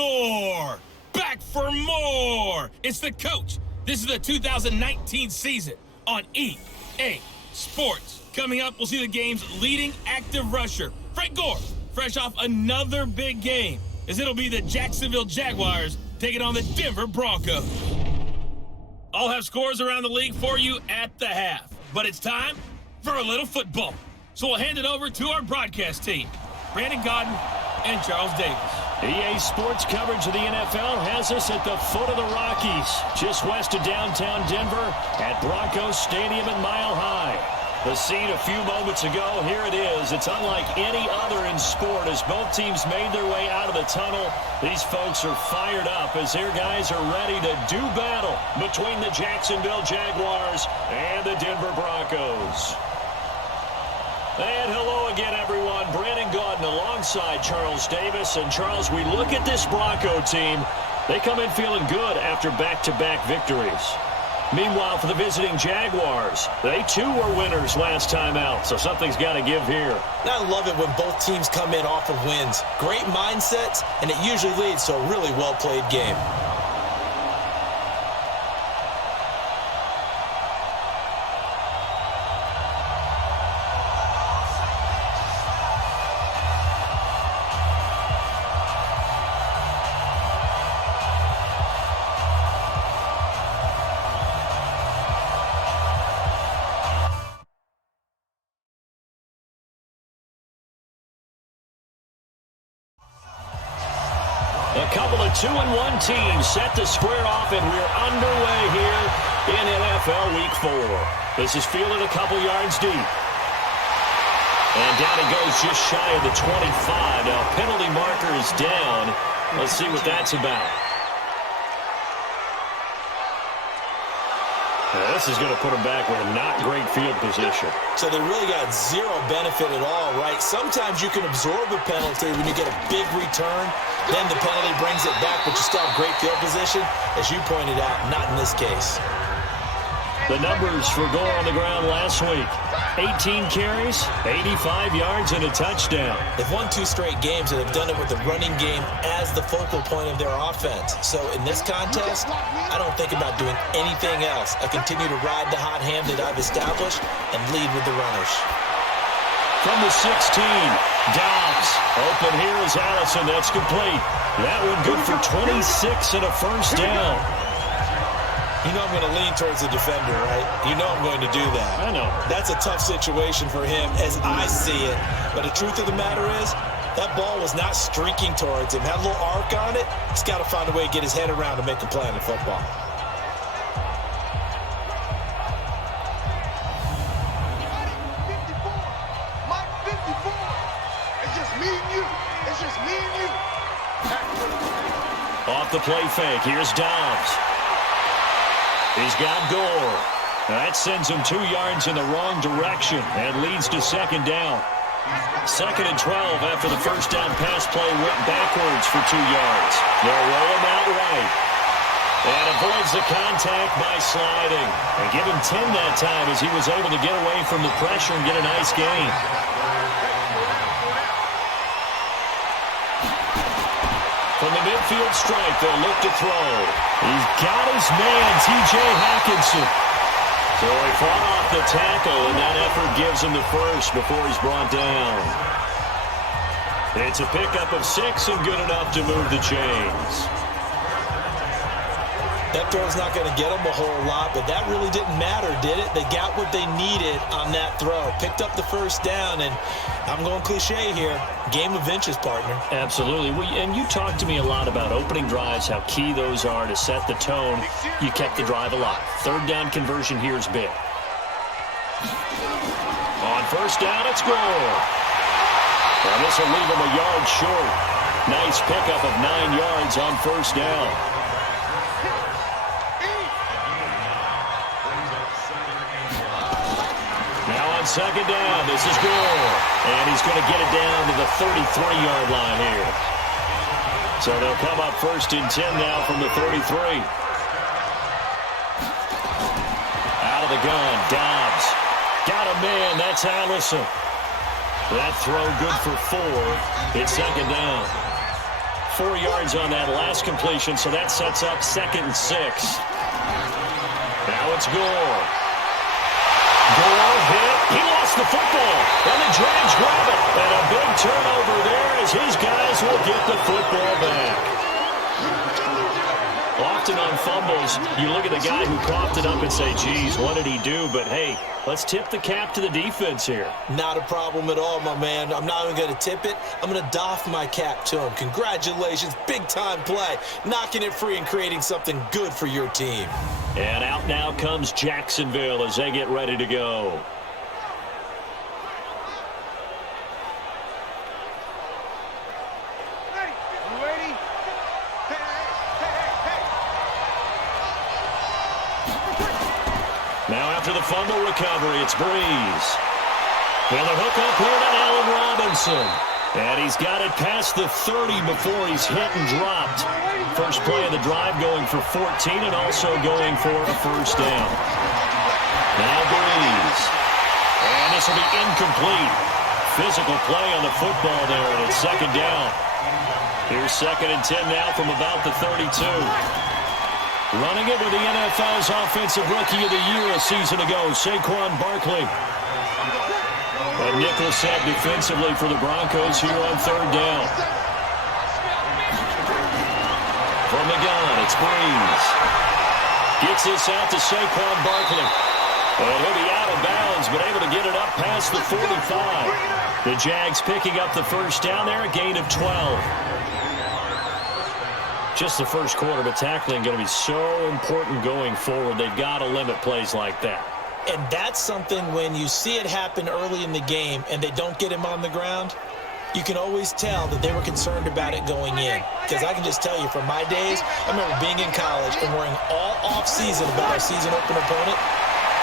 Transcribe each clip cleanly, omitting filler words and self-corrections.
score! Back for more! It's the coach. This is the 2019 season on EA Sports. Coming up, we'll see the game's leading active rusher, Frank Gore, fresh off another big game, as it'll be the Jacksonville Jaguars taking on the Denver Broncos. I'll have scores around the league for you at the half, but it's time for a little football. So we'll hand it over to our broadcast team, Brandon Godden and Charles Davis. EA Sports coverage of the NFL has us at the foot of the Rockies, just west of downtown Denver at Broncos Stadium at Mile High. The scene a few moments ago, here it is. It's unlike any other in sport as both teams made their way out of the tunnel. These folks are fired up as their guys are ready to do battle between the Jacksonville Jaguars and the Denver Broncos. And hello again, everyone. Brandon Gaudin alongside Charles Davis. And Charles, we look at this Bronco team. They come in feeling good after back-to-back victories. Meanwhile, for the visiting Jaguars, they too were winners last time out, so something's got to give here. I love it when both teams come in off of wins. Great mindsets, and it usually leads to a really well-played game. A couple of 2-1 teams set to square off, and we're underway here in NFL Week 4. This is fielded a couple yards deep. And down it goes just shy of the 25. Now, penalty marker is down. Let's see what that's about. Now, this is going to put them back with a not great field position. So they really got zero benefit at all, right? Sometimes you can absorb a penalty when you get a big return. Then the penalty brings it back, but you still have great field position. As you pointed out, not in this case. The numbers for Gore on the ground last week. 18 carries, 85 yards, and a touchdown. They've won 2 straight games, and they've done it with the running game as the focal point of their offense. So in this contest, I don't think about doing anything else. I continue to ride the hot hand that I've established and lead with the runners. From the 16, Dobbs. Open here is Allison. That's complete. That one good for 26 and a first down. You know I'm going to lean towards the defender, right? You know I'm going to do that. I know. That's a tough situation for him as I see it. But the truth of the matter is, that ball was not streaking towards him. Had a little arc on it. He's got to find a way to get his head around to make a play in football. Off the play fake. Here's Dobbs. He's got Gore. That sends him 2 yards in the wrong direction and leads to second down. 2nd and 12 after the first down pass play went backwards for 2 yards. They'll roll him out right. And avoids the contact by sliding. And give him 10 that time as he was able to get away from the pressure and get a nice gain. From the midfield stripe, they'll look to throw. He's got his man, T.J. Hockenson. So he fought off the tackle, and that effort gives him the first before he's brought down. It's a pickup of 6 and good enough to move the chains. That throw's not going to get them a whole lot, but that really didn't matter, did it? They got what they needed on that throw. Picked up the first down, and I'm going cliche here. Game of inches, partner. Absolutely. And you talked to me a lot about opening drives, how key those are to set the tone. You kept the drive alive. 3rd down conversion here is big. On first down, it's Gore. And this will leave him a yard short. Nice pickup of 9 yards on first down. Now on second down, this is Gore. And he's going to get it down to the 33-yard line here. So they'll come up 1st and 10 now from the 33. Out of the gun, Dobbs. Got a man, that's Allison. That throw good for 4. It's second down. 4 yards on that last completion, so that sets up 2nd and 6. Now it's Gore. Gore hit. He lost the football, and the Jags grab it. And a big turnover there as his guys will get the football back. Often on fumbles, you look at the guy who coughed it up and say, geez, what did he do? But, hey, let's tip the cap to the defense here. Not a problem at all, my man. I'm not even going to tip it. I'm going to doff my cap to him. Congratulations. Big-time play. Knocking it free and creating something good for your team. And out now comes Jacksonville as they get ready to go. Now after the fumble recovery, it's Breeze. Well, the hook up here to Allen Robinson. And he's got it past the 30 before he's hit and dropped. First play of the drive going for 14 and also going for a first down. Now Breeze. And this will be incomplete. Physical play on the football there, and it's 2nd down. Here's 2nd and 10 now from about the 32. Running it with the NFL's Offensive Rookie of the Year a season ago, Saquon Barkley. A nickel set defensively for the Broncos here on 3rd down. From the gun, it's Breeze. Gets this out to Saquon Barkley. And he'll be out of bounds, but able to get it up past the 45. The Jags picking up the first down there, a gain of 12. Just the first quarter, but tackling going to be so important going forward. They've got to limit plays like that. And that's something when you see it happen early in the game and they don't get him on the ground, you can always tell that they were concerned about it going in. Because I can just tell you from my days, I remember being in college and worrying all off-season about our season open opponent,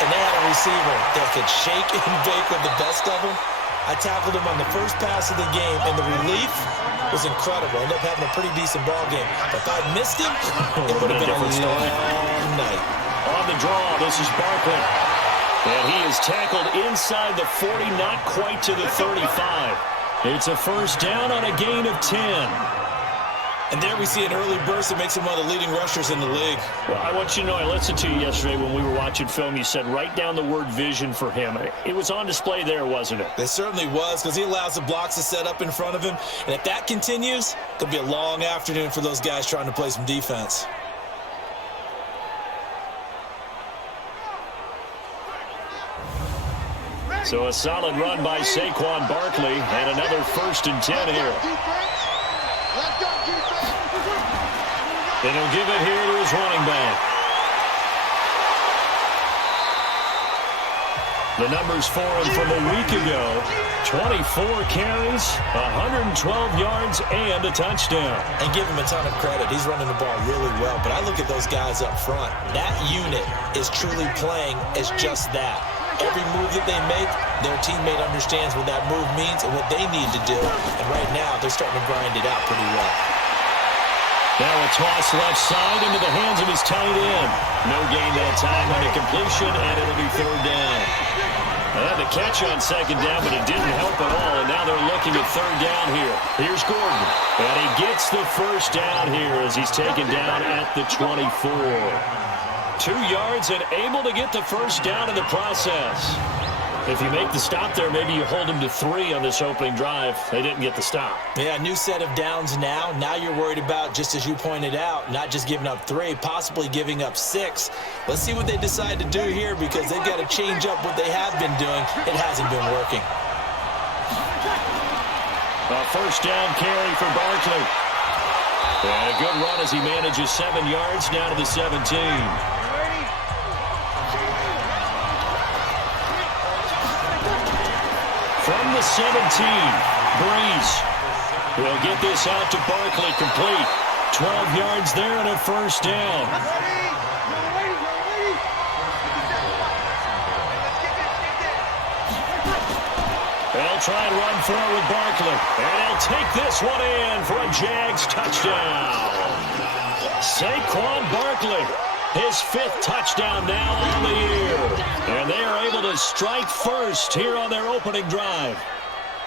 and they had a receiver that could shake and bake with the best of them. I tackled him on the first pass of the game, and the relief was incredible. Ended up having a pretty decent ball game. But if I'd missed him, it would have been a long night. On the draw, this is Barkley. And he is tackled inside the 40, not quite to the 35. It's a first down on a gain of 10. And there we see an early burst that makes him one of the leading rushers in the league. Well, I want you to know, I listened to you yesterday when we were watching film. You said write down the word vision for him. It was on display there, wasn't it? It certainly was, because he allows the blocks to set up in front of him. And if that continues, it'll be a long afternoon for those guys trying to play some defense. So a solid run by Saquon Barkley and another 1st and 10 here. And he'll give it here to his running back. The numbers for him from a week ago: 24 carries, 112 yards, and a touchdown. And give him a ton of credit. He's running the ball really well. But I look at those guys up front. That unit is truly playing as just that. Every move that they make, their teammate understands what that move means and what they need to do. And right now, they're starting to grind it out pretty well. Now a toss left side into the hands of his tight end. No gain that time on a completion, and it'll be 3rd down. They had the catch on 2nd down, but it didn't help at all, and now they're looking at 3rd down here. Here's Gordon, and he gets the first down here as he's taken down at the 24. 2 yards and able to get the first down in the process. If you make the stop there, maybe you hold them to 3 on this opening drive. They didn't get the stop. Yeah, new set of downs now. Now you're worried about, just as you pointed out, not just giving up 3, possibly giving up 6. Let's see what they decide to do here, because they've got to change up what they have been doing. It hasn't been working. A first down carry for Barkley. And a good run as he manages 7 yards down to the 17. From the 17, Breeze will get this out to Barkley, complete. 12 yards there and a first down. They'll try and run forward with Barkley. And he'll take this one in for a Jags touchdown. Saquon Barkley, his 5th touchdown now on the year. And they are able to strike first here on their opening drive.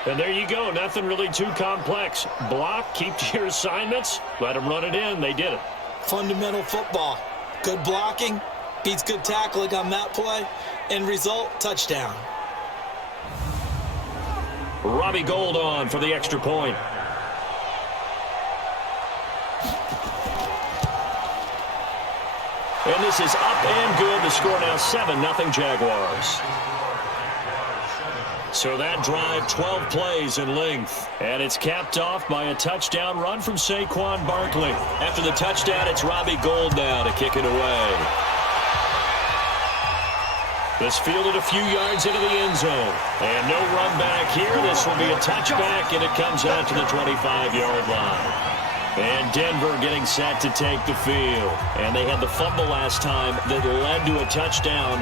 And there you go. Nothing really too complex. Block, keep to your assignments, let them run it in. They did it. Fundamental football. Good blocking beats good tackling on that play. End result, touchdown. Robbie Gould on for the extra point. And this is up and good. The score now 7-0 Jaguars. So that drive, 12 plays in length. And it's capped off by a touchdown run from Saquon Barkley. After the touchdown, it's Robbie Gould now to kick it away. This fielded a few yards into the end zone. And no run back here. This will be a touchback, and it comes out to the 25-yard line. And Denver getting set to take the field. And they had the fumble last time that led to a touchdown.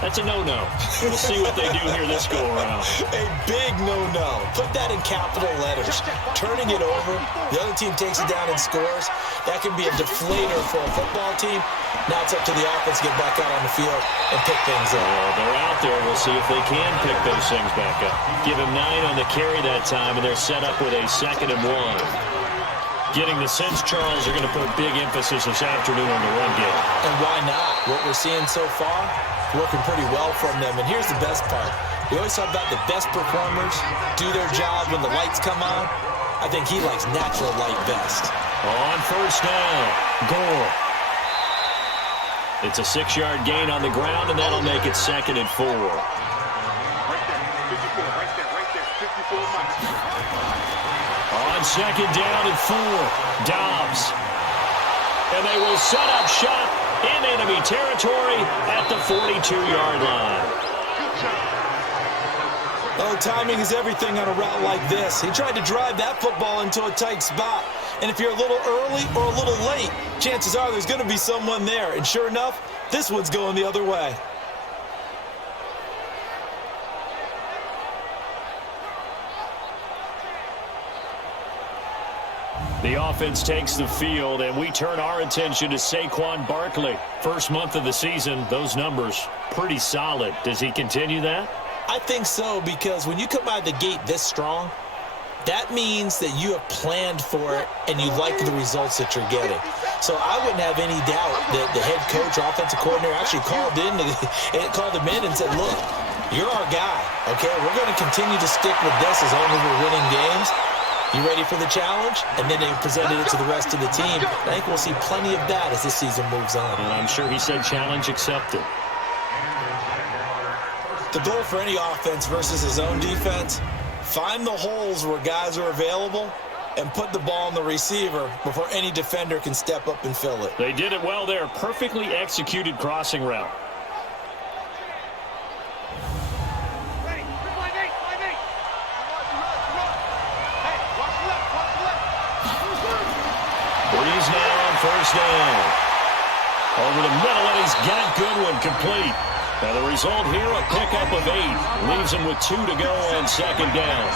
That's a no-no. We'll see what they do here this go-around. A big no-no. Put that in capital letters. Turning it over, the other team takes it down and scores. That can be a deflator for a football team. Now it's up to the offense to get back out on the field and pick things up. Well, they're out there. We'll see if they can pick those things back up. Give him 9 on the carry that time, and they're set up with a 2nd and 1. Getting the sense Charles are going to put big emphasis this afternoon on the run game. And why not? What we're seeing so far, working pretty well from them. And here's the best part. We always talk about the best performers do their job when the lights come on. I think he likes natural light best. On first down, Gore. It's a 6-yard gain on the ground, and that'll make it 2nd and 4. Right there, 54 miles. On 2nd down and 4, Dobbs. And they will set up shop in enemy territory at the 42-yard line. Oh, timing is everything on a route like this. He tried to drive that football into a tight spot. And if you're a little early or a little late, chances are there's going to be someone there. And sure enough, this one's going the other way. The offense takes the field, and we turn our attention to Saquon Barkley. First month of the season, those numbers pretty solid. Does he continue that? I think so, because when you come out of the gate this strong, that means that you have planned for it and you like the results that you're getting. So I wouldn't have any doubt that the head coach or offensive coordinator actually called him in and said, look, you're our guy, okay? We're going to continue to stick with this as long as we're winning games. You ready for the challenge? And then they presented it to the rest of the team. I think we'll see plenty of that as this season moves on. And I'm sure he said challenge accepted. The goal for any offense versus his own defense, find the holes where guys are available and put the ball on the receiver before any defender can step up and fill it. They did it well there. Perfectly executed crossing route. Breeze now on first down. Over the middle, and he's got Goodwin complete. Now the result here, a pickup of 8. Leaves him with 2 to go on 2nd down.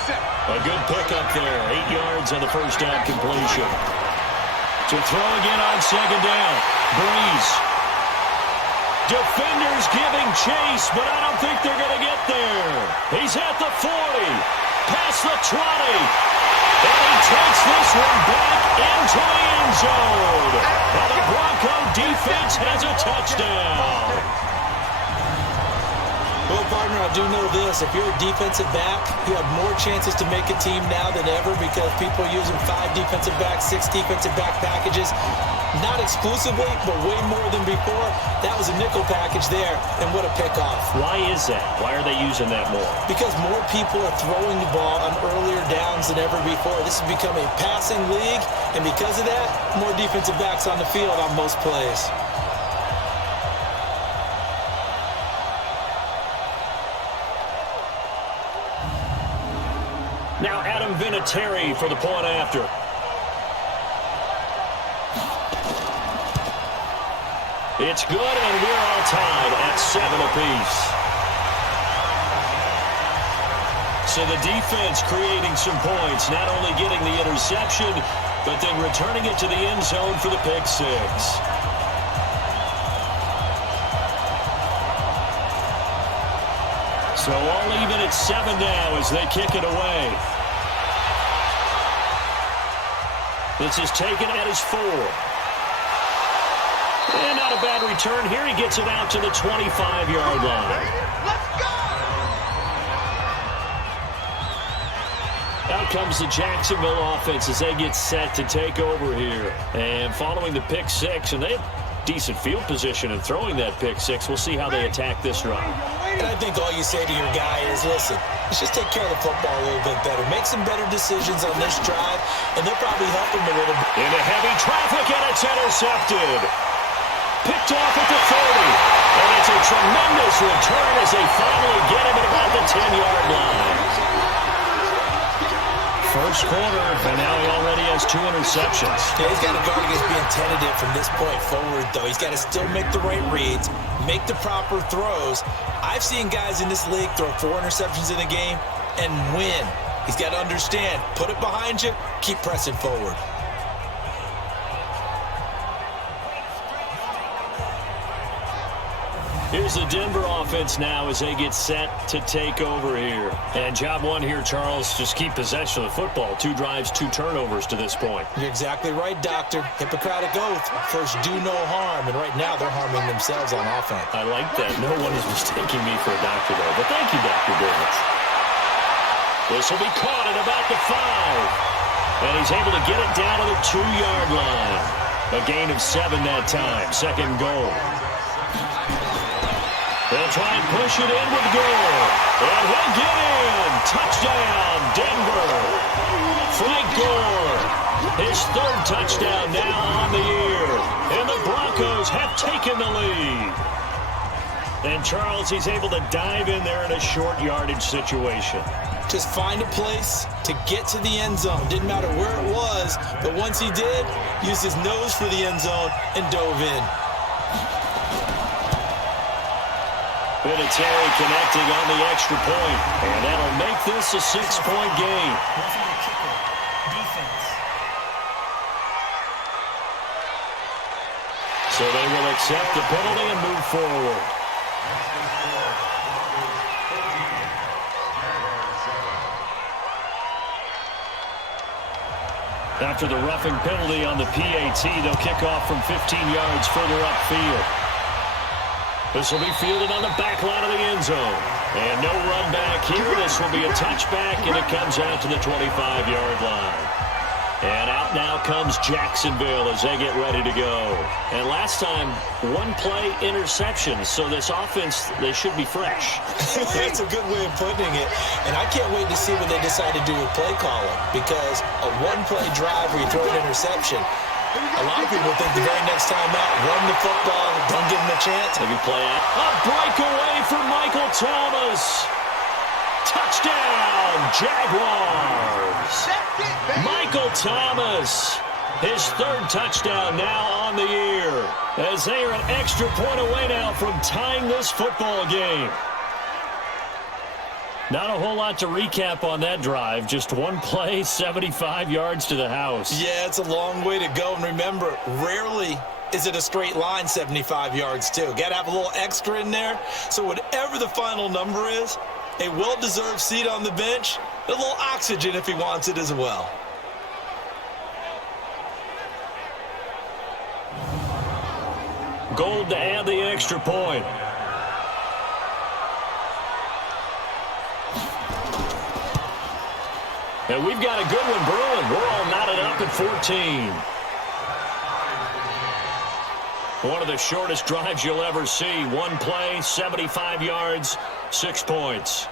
A good pickup there. 8 yards on the first down completion. To throw again on 2nd down. Breeze. Defenders giving chase, but I don't think they're going to get there. He's at the 40. Past the 20. And he takes this one back into the end zone. And the Bronco defense has a touchdown. Well, partner, I do know this. If you're a defensive back, you have more chances to make a team now than ever because people are using 5 defensive backs, 6 defensive back packages. Not exclusively, but way more than before. That was a nickel package there, and what a pickoff. Why is that? Why are they using that more? Because more people are throwing the ball on earlier downs than ever before. This has become a passing league, and because of that, more defensive backs on the field on most plays. Now Adam Vinatieri for the point after. It's good, and we're all tied at 7 apiece. So the defense creating some points, not only getting the interception, but then returning it to the end zone for the pick 6. So all even at 7 now as they kick it away. This is taken at his 4. And not a bad return here. He gets it out to the 25-yard line. Let's go! Out comes the Jacksonville offense as they get set to take over here. And following the pick 6, and they have decent field position in throwing that pick 6. We'll see how they attack this drive. And I think all you say to your guy is, listen, let's just take care of the football a little bit better. Make some better decisions on this drive, and they'll probably help him a little bit. Into heavy traffic, and it's intercepted. Picked off at the 30. And it's a tremendous return as they finally get him at about the 10-yard line. First quarter, and now he already has 2 interceptions. Yeah, he's got to guard against being tentative from this point forward, though. He's got to still make the right reads, make the proper throws. I've seen guys in this league throw 4 interceptions in a game and win. He's got to understand, put it behind you, keep pressing forward. Here's the Denver offense now as they get set to take over here. And job 1 here, Charles, just keep possession of the football. 2 drives, 2 turnovers to this point. You're exactly right, Doctor. Hippocratic oath. First, do no harm. And right now, they're harming themselves on offense. I like that. No one is mistaking me for a doctor, though. But thank you, Dr. Davis. This will be caught at about the 5. And he's able to get it down to the 2-yard line. A gain of 7 that time. Second goal. They'll try and push it in with Gore. And he'll get in. Touchdown, Denver. Frank Gore. His 3rd touchdown now on the year. And the Broncos have taken the lead. And Charles, he's able to dive in there in a short yardage situation. Just find a place to get to the end zone. Didn't matter where it was, but once he did, used his nose for the end zone and dove in. Vinatieri connecting on the extra point, and that'll make this a 6-point game. So they will accept the penalty and move forward. After the roughing penalty on the PAT, they'll kick off from 15 yards further upfield. This will be fielded on the back line of the end zone. And no run back here. This will be a touchback, and it comes out to the 25-yard line. And out now comes Jacksonville as they get ready to go. And last time, 1-play interception. So this offense, they should be fresh. That's a good way of putting it. And I can't wait to see what they decide to do with play calling. Because a 1-play drive where you throw an interception, a lot of people think the very next time out, run the football, don't give them a chance. Maybe play out. A breakaway for Michael Thomas. Touchdown, Jaguars. Michael Thomas, his 3rd touchdown now on the year. As they are an extra point away now from tying this football game. Not a whole lot to recap on that drive. Just 1 play, 75 yards to the house. Yeah, it's a long way to go. And remember, rarely is it a straight line 75 yards, too. Got to have a little extra in there. So whatever the final number is, a well-deserved seat on the bench, a little oxygen if he wants it as well. Gold to add the extra point. And we've got a good one brewing. We're all knotted up at 14. One of the shortest drives you'll ever see. 1 play, 75 yards, 6 points.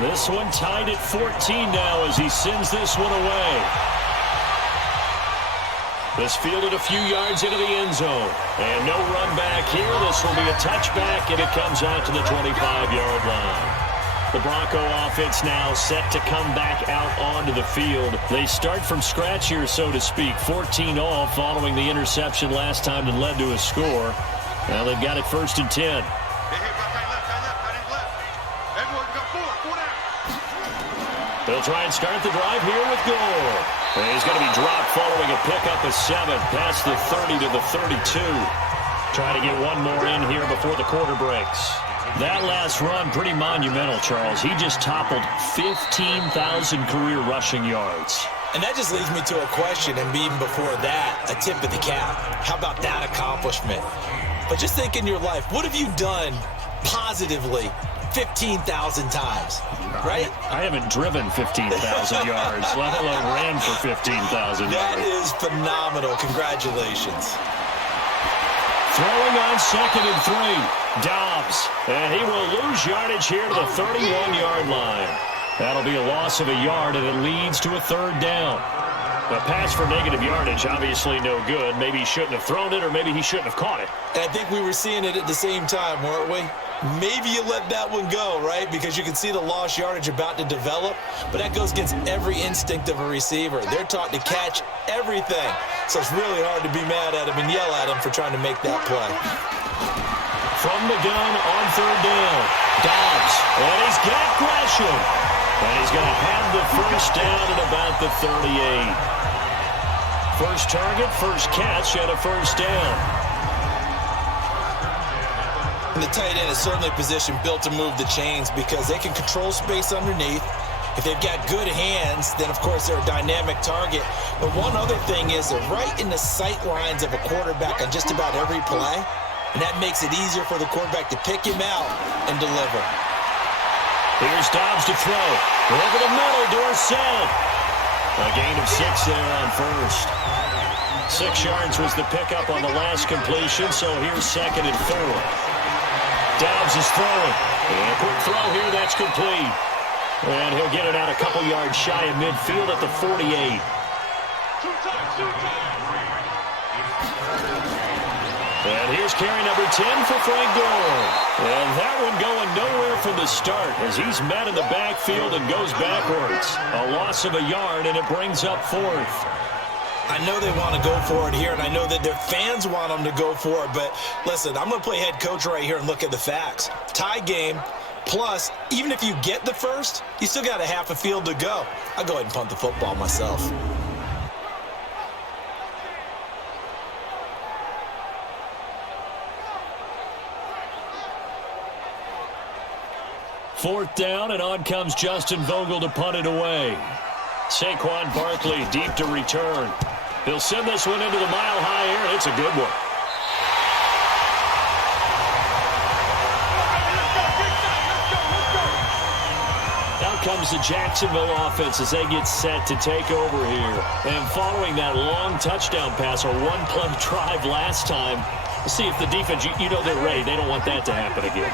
This one tied at 14 now as he sends this one away. This fielded a few yards into the end zone. And no run back here. This will be a touchback, and it comes out to the 25-yard line. The Bronco offense now set to come back out onto the field. They start from scratch here, so to speak. 14 all following the interception last time that led to a score. Now they've got it 1st and 10. He'll try and start the drive here with Gore. And he's going to be dropped following a pickup of 7 past the 30 to the 32. Trying to get one more in here before the quarter breaks. That last run, pretty monumental, Charles. He just toppled 15,000 career rushing yards. And that just leads me to a question, and even before that, a tip of the cap. How about that accomplishment? But just think in your life, what have you done positively 15,000 times, right? I haven't driven 15,000 yards, let alone ran for 15,000 yards. That is phenomenal. Congratulations. Throwing on 2nd and 3. Dobbs. And he will lose yardage here to the 31-yard line. That'll be a loss of a yard, and it leads to a 3rd down. A pass for negative yardage, obviously no good. Maybe he shouldn't have thrown it, or maybe he shouldn't have caught it. And I think we were seeing it at the same time, weren't we? Maybe you let that one go, right? Because you can see the lost yardage about to develop. But that goes against every instinct of a receiver. They're taught to catch everything. So it's really hard to be mad at him and yell at him for trying to make that play. From the gun on 3rd down. Dobbs. And he's got Gresham. And he's going to have the first down at about the 38. First target, first catch, and a first down. And the tight end is certainly a position built to move the chains because they can control space underneath. If they've got good hands, then, of course, they're a dynamic target. But one other thing is they're right in the sight lines of a quarterback on just about every play. And that makes it easier for the quarterback to pick him out and deliver. Here's Dobbs to throw. Over the middle, Dorsett. A gain of 6 there on first. 6 yards was the pickup on the last completion, so here's 2nd and 4. Dobbs is throwing. And a quick throw here, that's complete. And he'll get it out a couple yards shy of midfield at the 48. And here's carry number 10 for Frank Gore. And that one going nowhere from the start as he's met in the backfield and goes backwards. A loss of a yard, and it brings up 4th. I know they want to go for it here, and I know that their fans want them to go for it. But listen, I'm going to play head coach right here and look at the facts. Tie game, plus, even if you get the first, you still got a half a field to go. I'll go ahead and punt the football myself. Fourth down, and on comes Justin Vogel to punt it away. Saquon Barkley deep to return. He'll send this one into the mile-high air, and it's a good one. Now comes the Jacksonville offense as they get set to take over here. And following that long touchdown pass, or one-play drive last time, let's see if the defense, you know they're ready. They don't want that to happen again.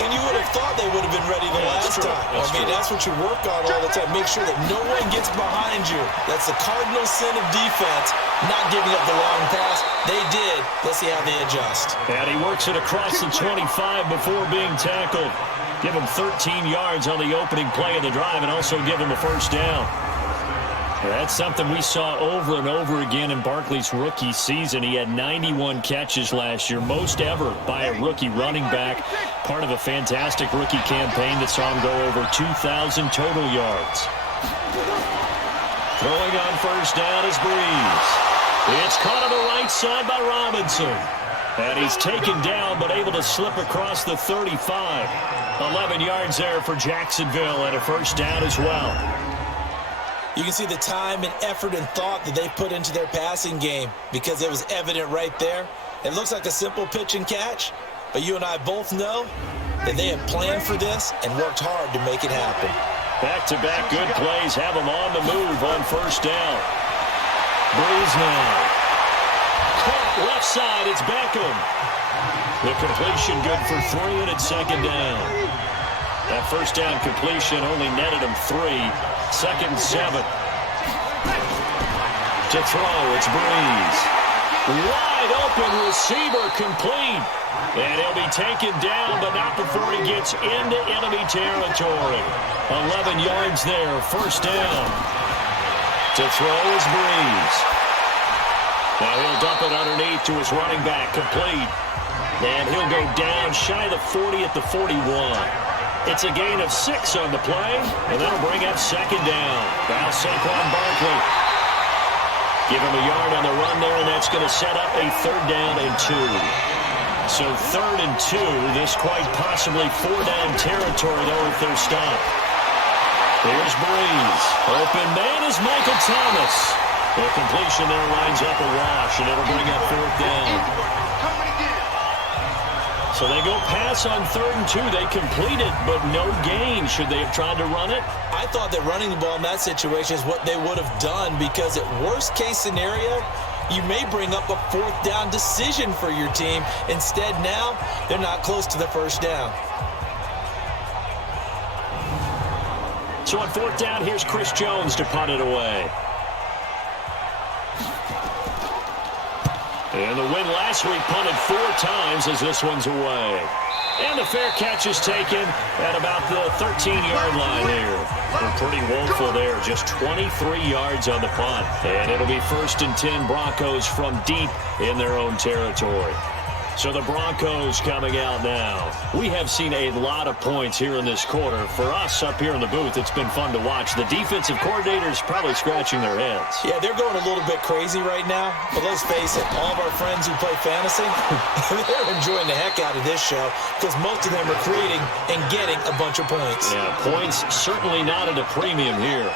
And you would have thought they would have been ready the last time. That's what you work on all the time. Make sure that no one gets behind you. That's the cardinal sin of defense, not giving up the long pass. They did. Let's see how they adjust. And he works it across the 25 before being tackled. Give him 13 yards on the opening play of the drive and also give him a first down. That's something we saw over and over again in Barkley's rookie season. He had 91 catches last year, most ever by a rookie running back. Part of a fantastic rookie campaign that saw him go over 2,000 total yards. Throwing on first down is Breeze. It's caught on the right side by Robinson. And he's taken down but able to slip across the 35. 11 yards there for Jacksonville and a first down as well. You can see the time and effort and thought that they put into their passing game because it was evident right there. It looks like a simple pitch and catch, but you and I both know that they have planned for this and worked hard to make it happen. Back-to-back good plays have them on the move on first down. Breeze now. Caught left side, it's Beckham. The completion good for 3, and it's 2nd down. That first down completion only netted him 3. 2nd and 7. To throw, it's Breeze. Wide open receiver complete. And he'll be taken down, but not before he gets into enemy territory. 11 yards there, first down. To throw is Breeze. Now he'll dump it underneath to his running back, complete. And he'll go down shy of the 40 at the 41. It's a gain of 6 on the play, and that'll bring up second down. Now Saquon Barkley. Give him a yard on the run there, and that's going to set up a 3rd down and 2. So 3rd and 2, this quite possibly 4-down territory, though, if they're stopped. Here's Breeze. Open man is Michael Thomas. The completion there lines up a wash, and it'll bring up 4th down. So they go pass on 3rd and 2. They complete it, but no gain. Should they have tried to run it? I thought that running the ball in that situation is what they would have done, because at worst case scenario, you may bring up a 4th down decision for your team. Instead, now they're not close to the 1st down. So on 4th down, here's Chris Jones to punt it away. And the win last week punted 4 times as this one's away. And the fair catch is taken at about the 13-yard line here. We're pretty woeful there, just 23 yards on the punt. And it'll be 1st and 10 Broncos from deep in their own territory. So the Broncos coming out now. We have seen a lot of points here in this quarter. For us up here in the booth, it's been fun to watch. The defensive coordinators probably scratching their heads. Yeah, they're going a little bit crazy right now. But let's face it, all of our friends who play fantasy, they're enjoying the heck out of this show, because most of them are creating and getting a bunch of points. Yeah, points certainly not at a premium here.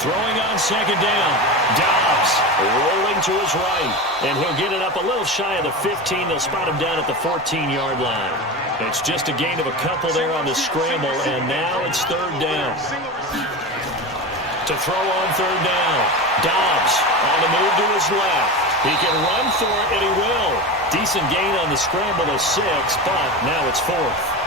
Throwing on 2nd down. Dobbs rolling to his right, and he'll get it up a little shy of the 15. They'll spot him down at the 14-yard line. It's just a gain of a couple there on the scramble, and now it's 3rd down. To throw on 3rd down. Dobbs on the move to his left. He can run for it, and he will. Decent gain on the scramble of 6, but now it's 4th.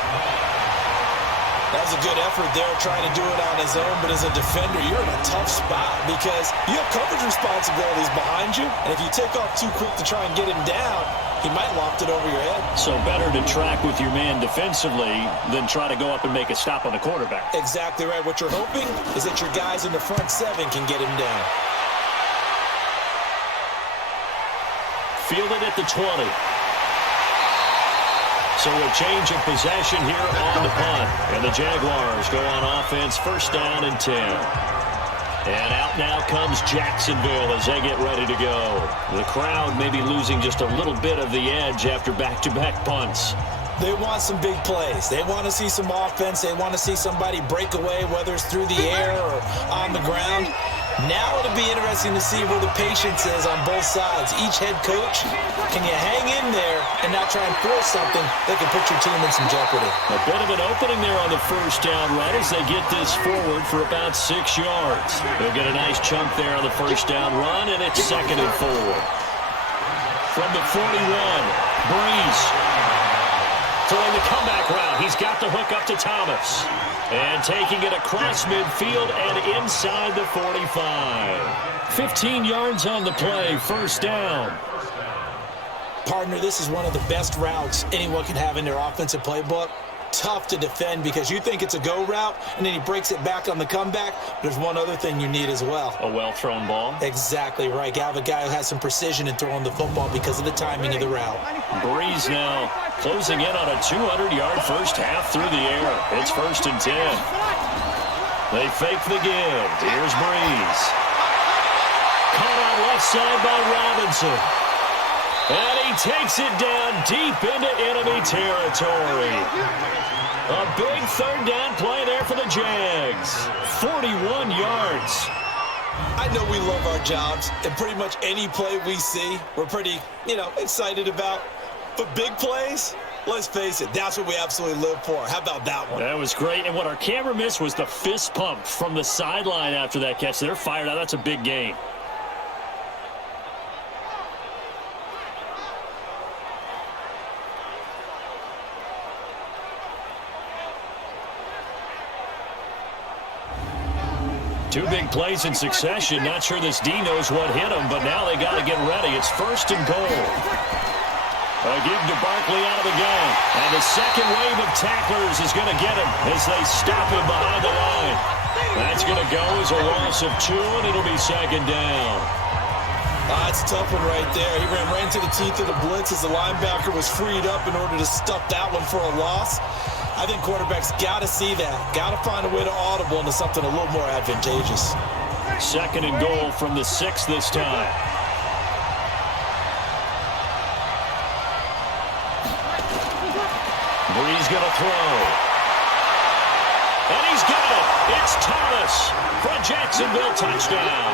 That was a good effort there, trying to do it on his own, but as a defender, you're in a tough spot because you have coverage responsibilities behind you, and if you take off too quick to try and get him down, he might loft it over your head. So better to track with your man defensively than try to go up and make a stop on the quarterback. Exactly right. What you're hoping is that your guys in the front 7 can get him down. Fielded at the 20. So a change of possession here on the punt. And the Jaguars go on offense, 1st down and 10. And out now comes Jacksonville as they get ready to go. The crowd may be losing just a little bit of the edge after back-to-back punts. They want some big plays. They want to see some offense. They want to see somebody break away, whether it's through the air or on the ground. Now it'll be interesting to see where the patience is on both sides. Each head coach, can you hang in there and not try and force something that can put your team in some jeopardy? A bit of an opening there on the 1st down run as they get this forward for about 6 yards. They'll get a nice chunk there on the 1st down run, and it's 2nd and 4. From the 41, Breeze. Throwing the comeback route. He's got the hook up to Thomas. And taking it across midfield and inside the 45. 15 yards on the play, 1st down. Partner, this is one of the best routes anyone can have in their offensive playbook. Tough to defend because you think it's a go route, and then he breaks it back on the comeback. There's one other thing you need as well. A well-thrown ball. Exactly right. You have a guy who has some precision in throwing the football because of the timing of the route. Breeze now closing in on a 200-yard first half through the air. It's 1st and 10. They fake the give. Here's Breeze. Caught out left side by Robinson. And he takes it down deep into enemy territory. A big 3rd down play there for the Jags. 41 yards. I know we love our jobs, and pretty much any play we see, we're pretty, excited about. But big plays, let's face it, that's what we absolutely live for. How about that one? That was great. And what our camera missed was the fist pump from the sideline after that catch. They're fired out. That's a big gain. Two big plays in succession. Not sure this D knows what hit him, but now they got to get ready. It's 1st and goal. A give to Barkley out of the gun. And the second wave of tacklers is going to get him as they stop him behind the line. That's going to go as a loss of 2, and it'll be 2nd down. It's a tough one right there. He ran right into the teeth of the blitz as the linebacker was freed up in order to stuff that one for a loss. I think quarterbacks got to see that. Got to find a way to audible into something a little more advantageous. 2nd and goal from the 6 this time. Brees going to throw. And he's got it. It's Thomas for a Jacksonville touchdown.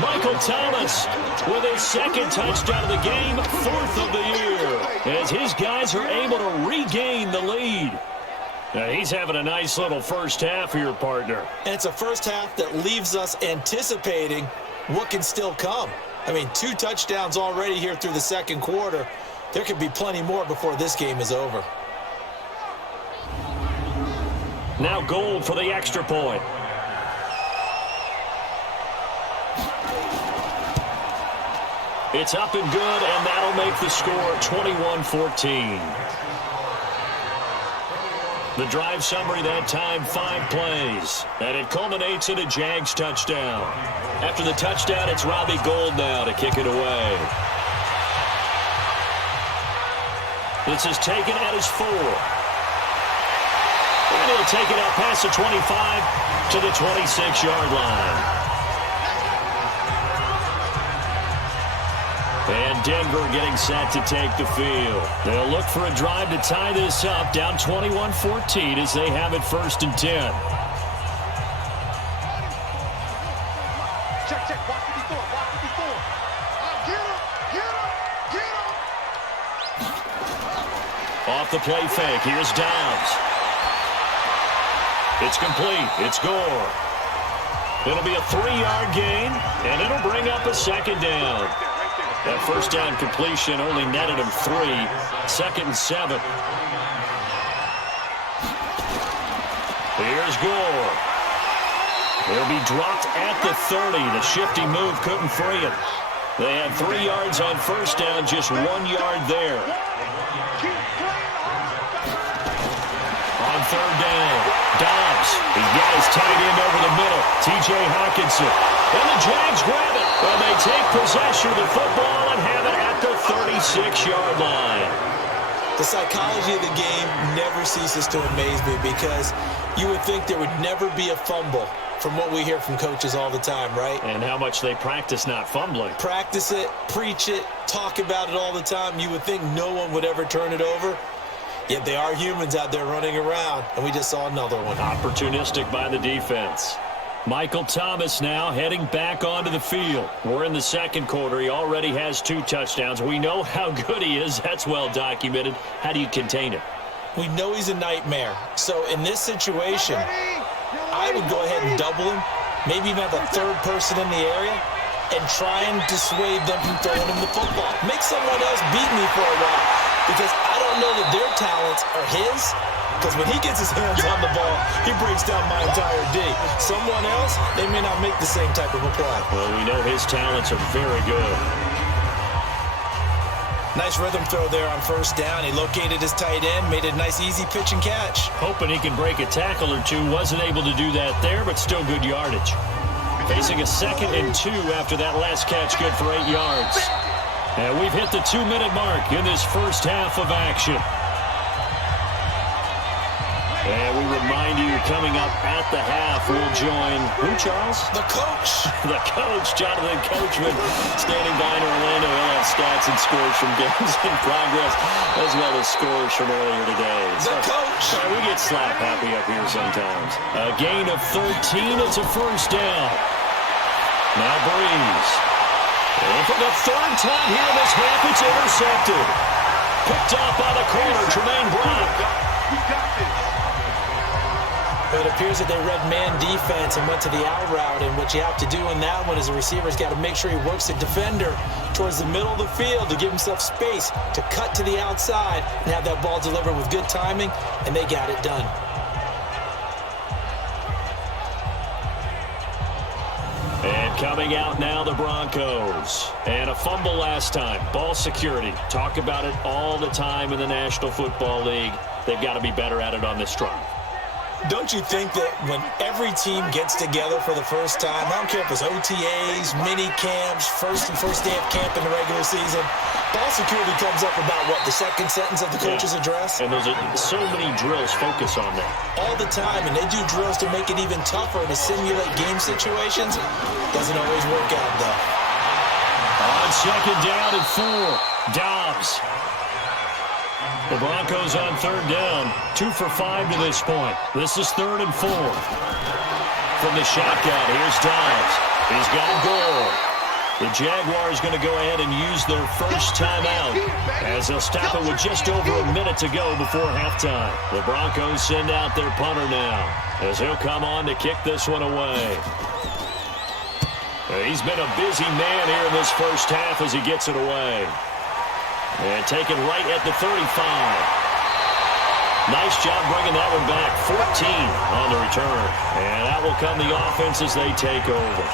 Michael Thomas with his 2nd touchdown of the game, 4th of the year, as his guys are able to regain the lead. Now, he's having a nice little first half here, partner. And it's a first half that leaves us anticipating what can still come. I mean, 2 touchdowns already here through the 2nd quarter. There could be plenty more before this game is over. Now Gold for the extra point. It's up and good, and that'll make the score 21-14. The drive summary that time, 5 plays. And it culminates in a Jags touchdown. After the touchdown, it's Robbie Gould now to kick it away. This is taken at his 4. And he'll take it out past the 25 to the 26-yard line. And Denver getting set to take the field. They'll look for a drive to tie this up, down 21-14 as they have it 1st and 10. Check, watch 54, watch 54. Get him. Off the play fake, here's Downs. It's complete, it's Gore. It'll be a 3-yard gain, and it'll bring up a 2nd down. That first down completion only netted him 3. 2nd and 7. Here's Gore. He'll be dropped at the 30. The shifty move couldn't free him. They had 3 yards on first down, just 1 yard there. On 3rd down, Dobbs. He's got his tight end over the middle, T.J. Hawkinson. And the Jags grab it. Well, they take possession of the football and have it at the 36-yard line. The psychology of the game never ceases to amaze me because you would think there would never be a fumble from what we hear from coaches all the time, right? And how much they practice not fumbling. Practice it, preach it, talk about it all the time. You would think no one would ever turn it over. Yet they are humans out there running around, and we just saw another one. Opportunistic by the defense. Michael Thomas now heading back onto the field. We're in the 2nd quarter. He already has 2 touchdowns. We know how good he is. That's well documented. How do you contain it? We know he's a nightmare. So in this situation, I would go ahead and double him, maybe even have a 3rd person in the area, and try and dissuade them from throwing him the football. Make someone else beat me for a while, because I don't know that their talents are his. Because when he gets his hands on the ball, he breaks down my entire D. Someone else, they may not make the same type of a play. Well, we know his talents are very good. Nice rhythm throw there on 1st down. He located his tight end, made a nice easy pitch and catch. Hoping he can break a tackle or 2. Wasn't able to do that there, but still good yardage. Facing a 2nd and 2 after that last catch, good for 8 yards. And we've hit the 2-minute mark in this first half of action. And we remind you, coming up at the half, we'll join, who, Charles? The coach. The coach, Jonathan Coachman, standing by in Orlando. He'll have stats and scores from games in progress, as well as scores from earlier today. The coach. We get slap happy up here sometimes. A gain of 13, it's a 1st down. Now Brees. And for the 3rd time here in this half, it's intercepted. Picked off by the corner, Tremaine Brown. You got this. It appears that they read man defense and went to the out route, and what you have to do in that one is the receiver's got to make sure he works the defender towards the middle of the field to give himself space to cut to the outside and have that ball delivered with good timing, and they got it done. And coming out now, the Broncos. And a fumble last time. Ball security. Talk about it all the time in the National Football League. They've got to be better at it on this drive. Don't you think that when every team gets together for the first time, I don't care if it's OTAs, mini camps, first day of camp in the regular season, ball security comes up about, what, the second sentence of the coach's address? And those are so many drills focus on that. All the time, and they do drills to make it even tougher to simulate game situations. Doesn't always work out, though. On second down and 4, Dobbs. The Broncos on third down, 2 for 5 to this point. This is 3rd and 4. From the shotgun, here's Dobbs. He's got a goal. The Jaguars going to go ahead and use their first timeout as they'll stop it with just over a minute to go before halftime. The Broncos send out their punter now as he'll come on to kick this one away. He's been a busy man here in this first half as he gets it away. And taken right at the 35. Nice job bringing that one back. 14 on the return. And that will come the offense as they take over.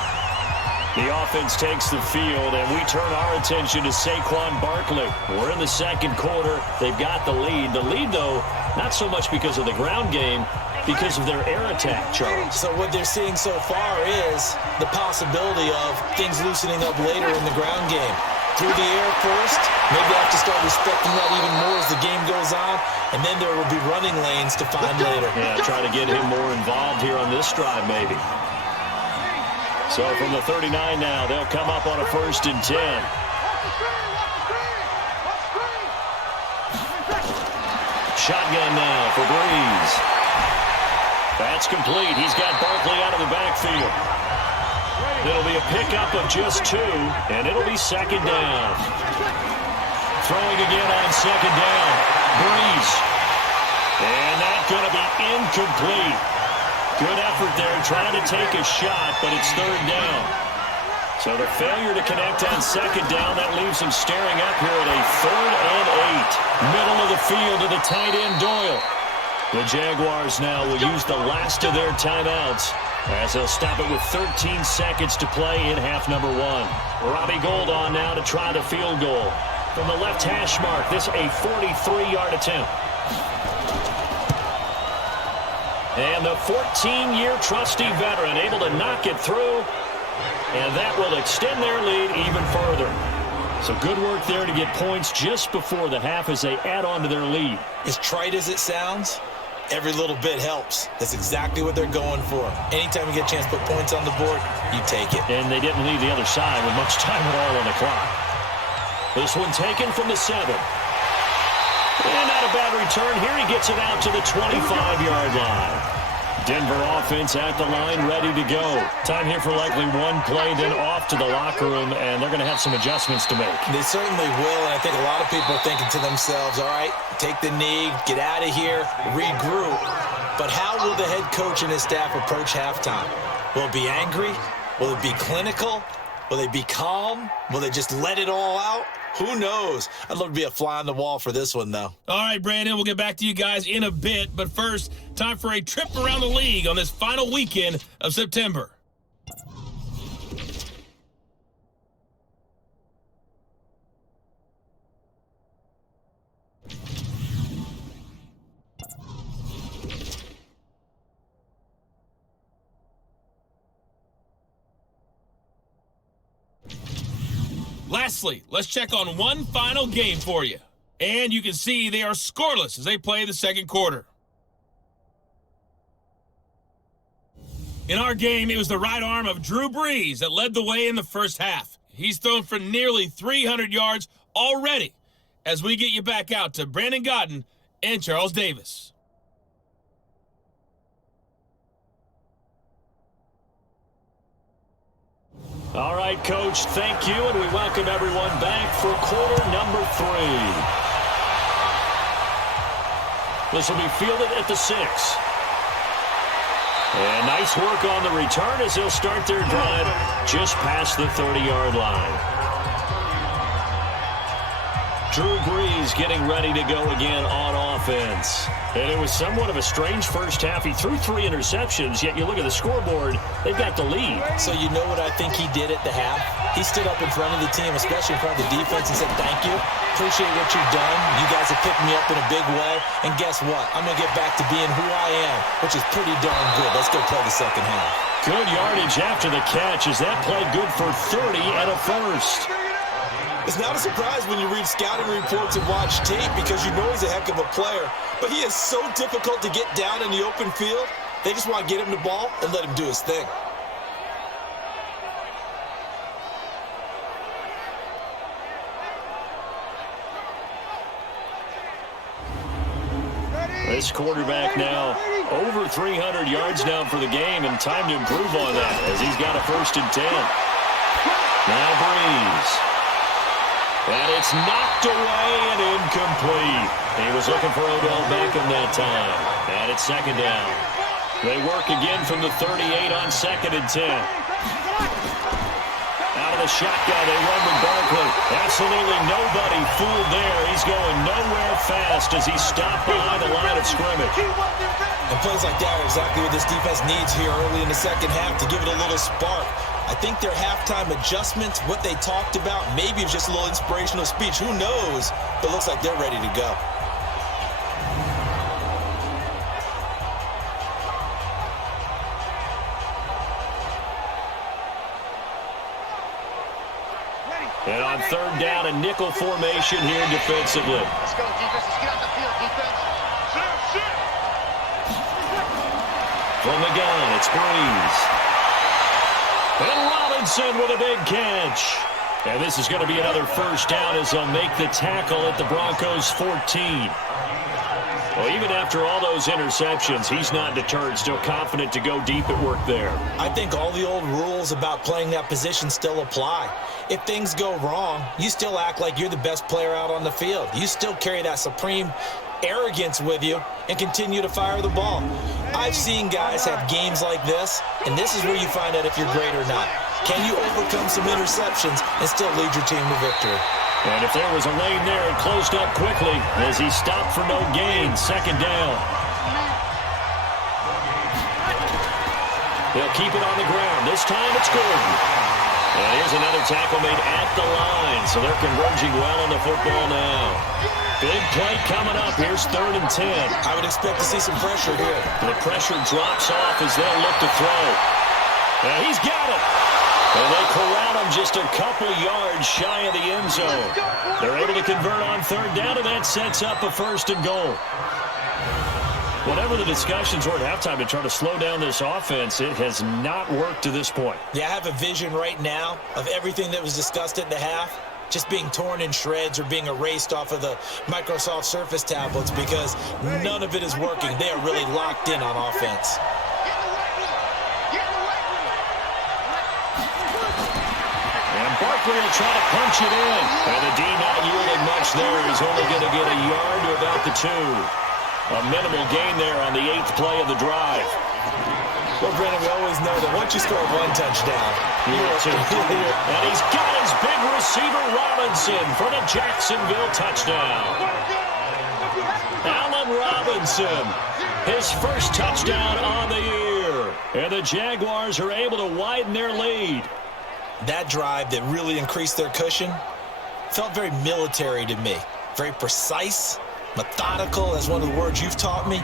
The offense takes the field, and we turn our attention to Saquon Barkley. We're in the second quarter. They've got the lead. The lead, though, not so much because of the ground game, because of their air attack, Charles. So what they're seeing so far is the possibility of things loosening up later in the ground game. Through the air first, maybe they have to start respecting that even more as the game goes on, and then there will be running lanes to find later. Yeah, try to get him more involved here on this drive, maybe. So from the 39 now, they'll come up on a 1st and 10. Shotgun now for Breeze. That's complete. He's got Barkley out of the backfield. It'll be a pickup of just 2, and it'll be second down. Throwing again on second down. Breeze. And that's going to be incomplete. Good effort there trying to take a shot, but it's 3rd down. So the failure to connect on second down, that leaves him staring up here at a 3rd and 8. Middle of the field to the tight end, Doyle. The Jaguars now will use the last of their timeouts as they'll stop it with 13 seconds to play in half number 1. Robbie Gould on now to try the field goal. From the left hash mark, this a 43-yard attempt. And the 14-year trusty veteran able to knock it through, and that will extend their lead even further. So good work there to get points just before the half as they add on to their lead. As trite as it sounds, every little bit helps. That's exactly what they're going for. Anytime you get a chance to put points on the board, you take it. And they didn't leave the other side with much time at all on the clock. This one taken from the 7. And not a bad return here. He gets it out to the 25-yard line. Denver offense at the line, ready to go. Time here for likely one play, then off to the locker room, and they're going to have some adjustments to make. They certainly will, and I think a lot of people are thinking to themselves, all right, take the knee, get out of here, regroup. But how will the head coach and his staff approach halftime? Will it be angry? Will it be clinical? Will they be calm? Will they just let it all out? Who knows? I'd love to be a fly on the wall for this one, though. All right, Brandon, we'll get back to you guys in a bit. But first, time for a trip around the league on this final weekend of September. Lastly, let's check on one final game for you. And you can see they are scoreless as they play the second quarter. In our game, it was the right arm of Drew Brees that led the way in the first half. He's thrown for nearly 300 yards already as we get you back out to Brandon Godden and Charles Davis. All right, Coach, thank you, and we welcome everyone back for quarter number 3. This will be fielded at the 6. And nice work on the return as they'll start their drive just past the 30-yard line. Drew Brees getting ready to go again on offense. And it was somewhat of a strange first half. He threw 3 interceptions, yet you look at the scoreboard, they've got the lead. So you know what I think he did at the half? He stood up in front of the team, especially in front of the defense, and said, thank you. Appreciate what you've done. You guys have picked me up in a big way. And guess what? I'm going to get back to being who I am, which is pretty darn good. Let's go play the second half. Good yardage after the catch as that played good for 30 and a first. It's not a surprise when you read scouting reports and watch tape because you know he's a heck of a player. But he is so difficult to get down in the open field. They just want to get him the ball and let him do his thing. This quarterback now over 300 yards now for the game, and time to improve on that as he's got a 1st and 10. Now Brees. And it's knocked away and incomplete. He was looking for Odell Beckham that time. And it's 2nd down. They work again from the 38 on 2nd and 10. Out of the shotgun, they run with Barkley. Absolutely nobody fooled there. He's going nowhere fast as he's stopped behind the line of scrimmage. And plays like that are exactly what this defense needs here early in the second half to give it a little spark. I think their halftime adjustments, what they talked about, maybe it's just a little inspirational speech. Who knows? But it looks like they're ready to go. And on 3rd down, a nickel formation here defensively. Let's go, defense. Let's get out the field, defense. From the gun, it's Brees. And Robinson with a big catch. And this is going to be another 1st down as they'll make the tackle at the Broncos 14. Well, even after all those interceptions, he's not deterred, still confident to go deep at work there. I think all the old rules about playing that position still apply. If things go wrong, you still act like you're the best player out on the field. You still carry that supreme arrogance with you and continue to fire the ball. I've seen guys have games like this, and this is where you find out if you're great or not. Can you overcome some interceptions and still lead your team to victory? And if there was a lane there, it closed up quickly as he stopped for no gain. 2nd down. They'll keep it on the ground. This time it's Gordon. And here's another tackle made at the line, so they're converging well on the football now. Big play coming up. Here's 3rd and 10. I would expect to see some pressure here. The pressure drops off as they'll look to throw. And he's got it. And they corral him just a couple yards shy of the end zone. They're able to convert on 3rd down, and that sets up a 1st and goal. Whatever the discussions were at halftime to try to slow down this offense, it has not worked to this point. Yeah, I have a vision right now of everything that was discussed at the half just being torn in shreds or being erased off of the Microsoft Surface tablets because none of it is working. They are really locked in on offense. And Barkley will try to punch it in. And the D not yielding much there. He's only going to get a yard to about the 2. A minimal gain there on the 8th play of the drive. Well, Brandon, we always know that once you score 1 touchdown, and he's got his big receiver Robinson for the Jacksonville touchdown. Allen Robinson, his 1st touchdown on the year. And the Jaguars are able to widen their lead. That drive that really increased their cushion felt very military to me. Very precise, methodical, that's one of the words you've taught me.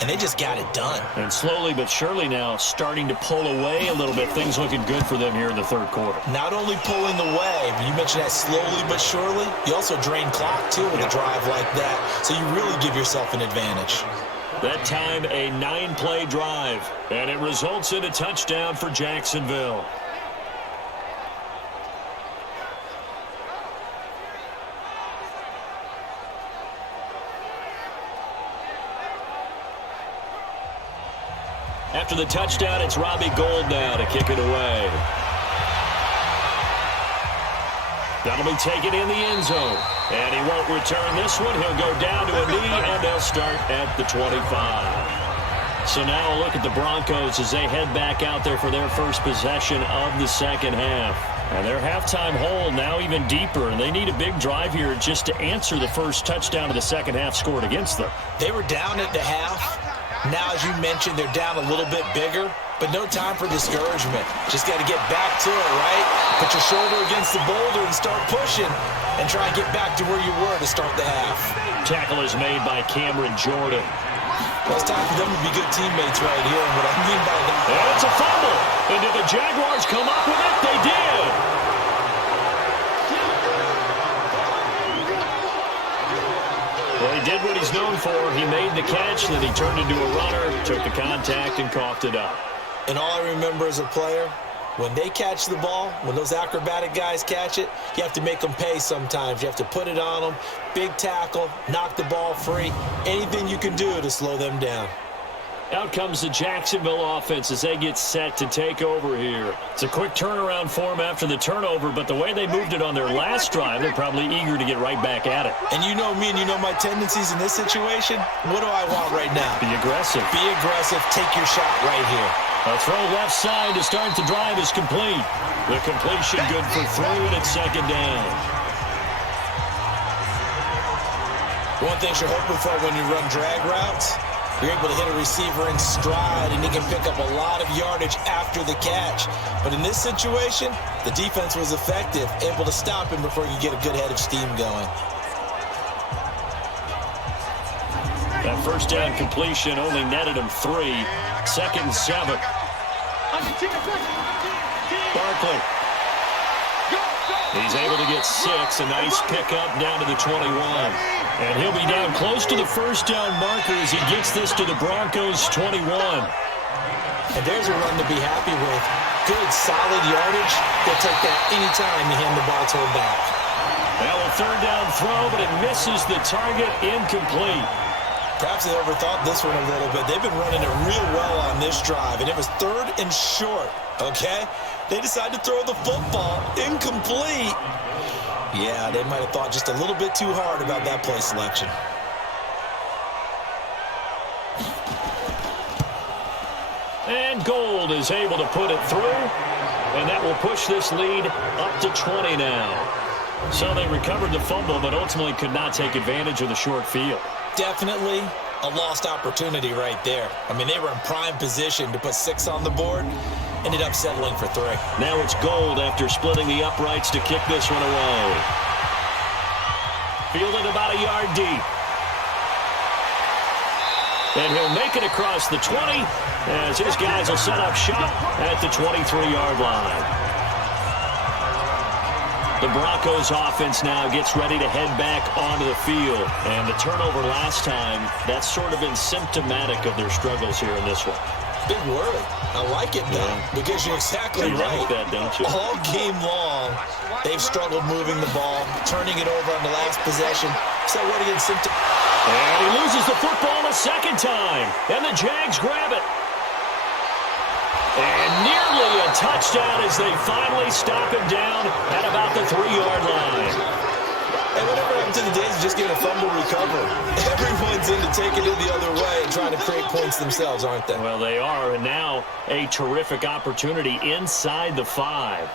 And they just got it done. And slowly but surely now starting to pull away a little bit. Things looking good for them here in the 3rd quarter. Not only pulling away, but you mentioned that slowly but surely. You also drain clock, too, with a drive like that. So you really give yourself an advantage. That time a 9-play drive. And it results in a touchdown for Jacksonville. After the touchdown, it's Robbie Gould now to kick it away. That'll be taken in the end zone. And he won't return this one. He'll go down to a knee, and they'll start at the 25. So now a look at the Broncos as they head back out there for their first possession of the second half. And their halftime hole now even deeper, and they need a big drive here just to answer the first touchdown of the second half scored against them. They were down at the half. Now, as you mentioned, they're down a little bit bigger, but no time for discouragement. Just got to get back to it, right? Put your shoulder against the boulder and start pushing and try and get back to where you were to start the half. Tackle is made by Cameron Jordan. Well, it's time for them to be good teammates right here, and what I mean by that... And it's a fumble. And did the Jaguars come up with it? They did. Well, he did what he's known for. He made the catch, then he turned into a runner, took the contact, and coughed it up. And all I remember as a player, when they catch the ball, when those acrobatic guys catch it, you have to make them pay sometimes. You have to put it on them, big tackle, knock the ball free, anything you can do to slow them down. Out comes the Jacksonville offense as they get set to take over here. It's a quick turnaround for them after the turnover, but the way they moved it on their last drive, they're probably eager to get right back at it. And you know me and you know my tendencies in this situation. What do I want right now? Be aggressive. Be aggressive. Take your shot right here. A throw left side to start the drive is complete. The completion good for 3, and it's second down. One thing you're hoping for when you run drag routes, you're able to hit a receiver in stride, and he can pick up a lot of yardage after the catch. But in this situation, the defense was effective, able to stop him before you get a good head of steam going. That first down completion only netted him 3. 2nd and 7. Barkley. He's able to get 6. A nice pickup down to the 21. And he'll be down close to the first down marker as he gets this to the Broncos' 21. And there's a run to be happy with. Good, solid yardage. They'll take that anytime you hand the ball to him back. Well, a third down throw, but it misses the target, incomplete. Perhaps they overthought this one a little bit. They've been running it real well on this drive, and it was 3rd and short, okay? They decided to throw the football incomplete. Yeah, they might have thought just a little bit too hard about that play selection. And Gold is able to put it through, and that will push this lead up to 20 now. So they recovered the fumble, but ultimately could not take advantage of the short field. Definitely a lost opportunity right there. I mean, they were in prime position to put 6 on the board. Ended up settling for 3. Now it's Gold after splitting the uprights to kick this one away. Fielded about a yard deep. And he'll make it across the 20 as his guys will set up shop at the 23-yard line. The Broncos offense now gets ready to head back onto the field. And the turnover last time, that's sort of been symptomatic of their struggles here in this one. Big word. I like it, though, because you're exactly you right. like that, don't you? All game long, they've struggled moving the ball, turning it over on the last possession. So what against symptom? And he loses the football a second time. And the Jags grab it. And nearly a touchdown as they finally stop him down at about the 3-yard line. And whatever happened to the days of just getting a fumble recovery? Everyone's into taking it the other way and trying to create points themselves, aren't they? Well, they are, and now a terrific opportunity inside the 5.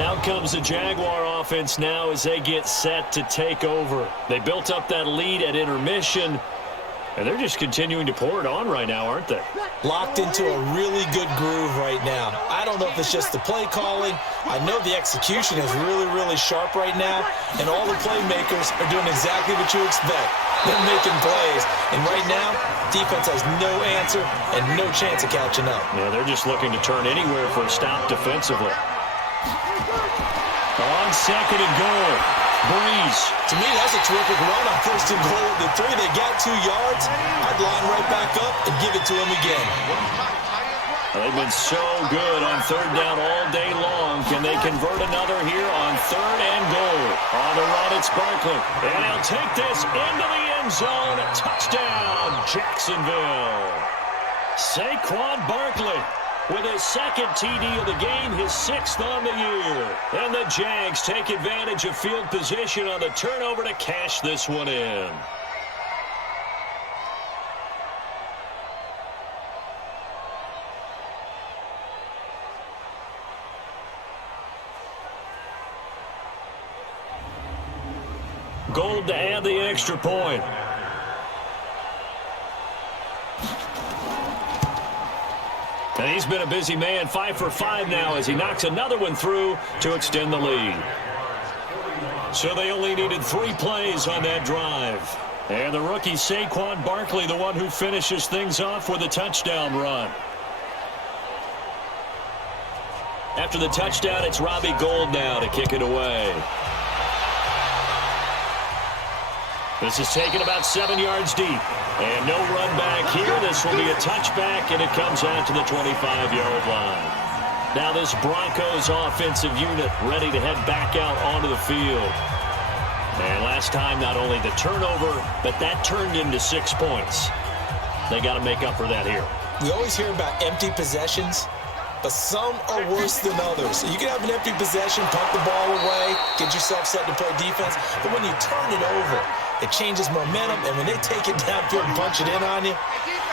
Out comes the Jaguar offense now as they get set to take over. They built up that lead at intermission, and they're just continuing to pour it on right now, aren't they? Locked into a really good groove right now. I don't know if it's just the play calling. I know the execution is really, really sharp right now, and all the playmakers are doing exactly what you expect. They're making plays, and right now, defense has no answer and no chance of catching up. Yeah, they're just looking to turn anywhere for a stop defensively. On 2nd and goal. Breeze. To me, that's a terrific run on 1st and goal at the 3. They got 2 yards. I'd line right back up and give it to them again. They've been so good on 3rd down all day long. Can they convert another here on 3rd and goal? On the run, it's Barkley. And he'll take this into the end zone. Touchdown, Jacksonville. Saquon Barkley. with his second TD of the game, his 6th on the year. And the Jags take advantage of field position on the turnover to cash this one in. Gold to add the extra point. And he's been a busy man, 5 for 5 now as he knocks another one through to extend the lead. So they only needed 3 plays on that drive. And the rookie Saquon Barkley, the one who finishes things off with a touchdown run. After the touchdown, it's Robbie Gould now to kick it away. This is taken about 7 yards deep. And no run back here. This will be a touchback, and it comes out to the 25-yard line. Now this Broncos offensive unit ready to head back out onto the field. And last time, not only the turnover, but that turned into 6 points. They got to make up for that here. We always hear about empty possessions, but some are worse than others. You can have an empty possession, pump the ball away, get yourself set to play defense, but when you turn it over, it changes momentum, and when they take it downfield and punch it in on you,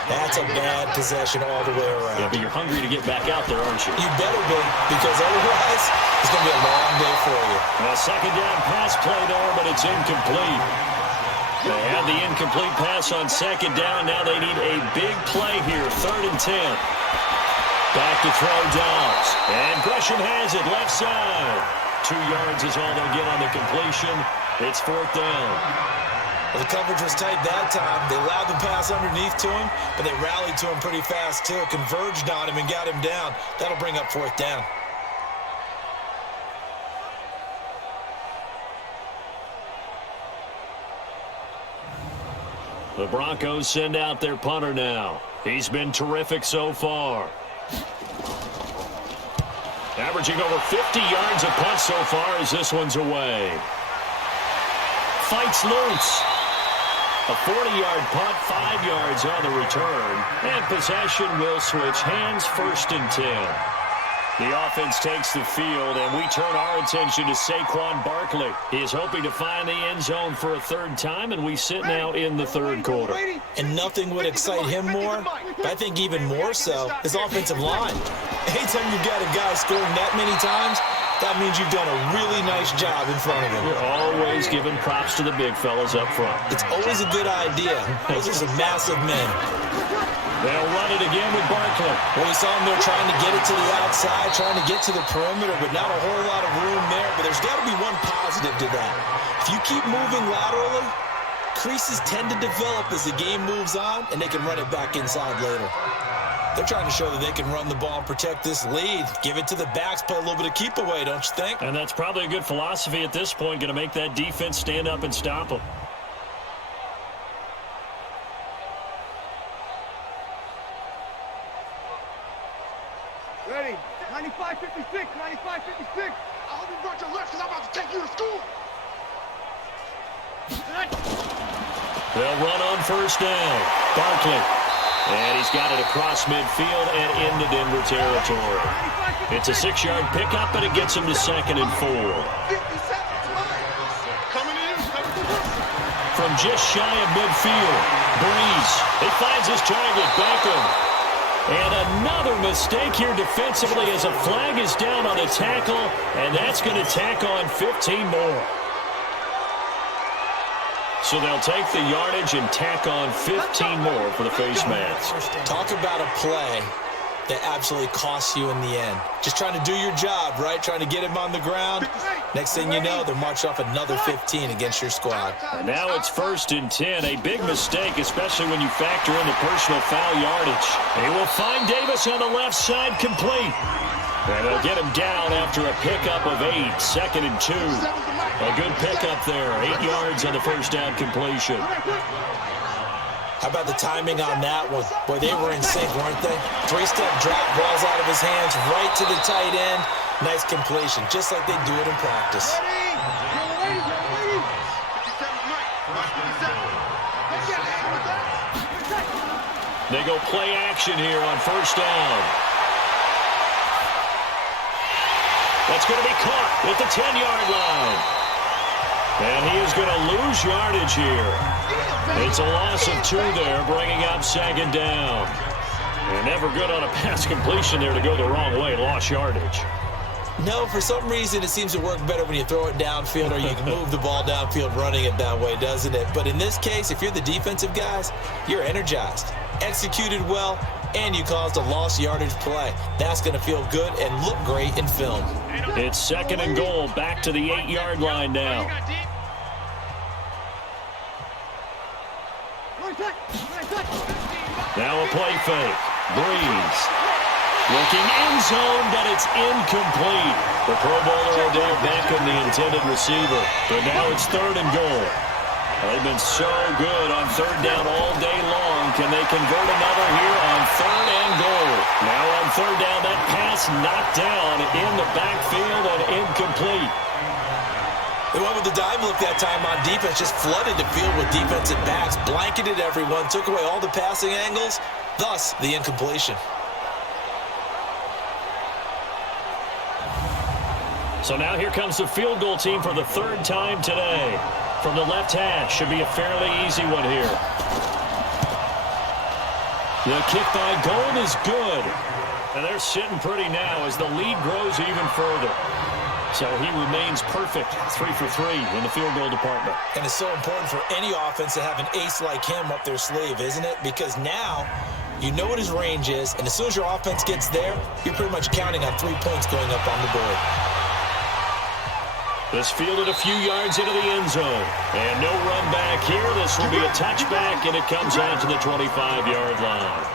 that's a bad possession all the way around. Yeah, but you're hungry to get back out there, aren't you? You better be, because otherwise, it's going to be a long day for you. A second down pass play there, but it's incomplete. They had the incomplete pass on second down. Now they need a big play here, 3rd and 10. Back to throw Downs. And Gresham has it left side. 2 yards is all they'll get on the completion. It's 4th down. Well, the coverage was tight that time. They allowed the pass underneath to him, but they rallied to him pretty fast, too. Converged on him and got him down. That'll bring up 4th down. The Broncos send out their punter now. He's been terrific so far. Averaging over 50 yards a punt so far as this one's away. Fights loose. A 40-yard punt, 5 yards on the return. And possession will switch hands, 1st and 10. The offense takes the field, and we turn our attention to Saquon Barkley. He is hoping to find the end zone for a 3rd time, and we sit now in the 3rd quarter. And nothing would excite him more, but I think even more so, his offensive line. Anytime you've got a guy scoring that many times, that means you've done a really nice job in front of him. You're always giving props to the big fellas up front. It's always a good idea. Those are some massive men. They'll run it again with Barkley. Well, we saw him there trying to get it to the outside, trying to get to the perimeter, but not a whole lot of room there. But there's got to be one positive to that. If you keep moving laterally, creases tend to develop as the game moves on, and they can run it back inside later. They're trying to show that they can run the ball and protect this lead. Give it to the backs, play a little bit of keep away, don't you think? And that's probably a good philosophy at this point, going to make that defense stand up and stop them. Ready, 95-56, 95-56. I hope you brought your left because I'm about to take you to school. They'll run on 1st down. Barkley. And he's got it across midfield and into Denver territory. It's a 6-yard pickup, and it gets him to 2nd and 4. From just shy of midfield, Breeze. He finds his target, Beckham. And another mistake here defensively as a flag is down on the tackle, and that's going to tack on 15 more. So they'll take the yardage and tack on 15 more for the face mask. Talk about a play that absolutely costs you in the end. Just trying to do your job, right? Trying to get him on the ground. Next thing you know, they're marching off another 15 against your squad. And now it's 1st and 10. A big mistake, especially when you factor in the personal foul yardage. They will find Davis on the left side complete. And they'll get him down after a pickup of 8, 2nd and 2. A good pickup there, 8 yards on the 1st down completion. How about the timing on that one? Boy, they were in sync, weren't they? 3-step drop, balls out of his hands, right to the tight end. Nice completion, just like they do it in practice. They go play action here on 1st down. That's going to be caught at the 10-yard line. And he is going to lose yardage here. It's a loss of 2 there, bringing up second down. And never good on a pass completion there to go the wrong way. Lost yardage. No, for some reason it seems to work better when you throw it downfield or you can move the ball downfield running it that way, doesn't it? But in this case, if you're the defensive guys, you're energized, executed well, and you caused a lost yardage play. That's going to feel good and look great in film. It's second and goal, back to the 8-yard line now. Now a play fake. Breeze. Looking end zone, but it's incomplete. The Pro Bowler Odell Beckham, the intended receiver. But now it's third and goal. They've been so good on third down all day long. Can they convert another here on third and goal? Now on third down, that pass knocked down in the backfield and incomplete. They went with the dime look that time on defense, just flooded the field with defensive backs, blanketed everyone, took away all the passing angles, thus the incompletion. So now here comes the field goal team for the third time today. From the left hash, should be a fairly easy one here. The kick by Gold is good. And they're sitting pretty now as the lead grows even further. So he remains perfect, 3 for 3 in the field goal department. And it's so important for any offense to have an ace like him up their sleeve, isn't it? Because now you know what his range is, and as soon as your offense gets there, you're pretty much counting on 3 points going up on the board. This fielded a few yards into the end zone. And no run back here. This will be a touchback, and it comes out to the 25-yard line.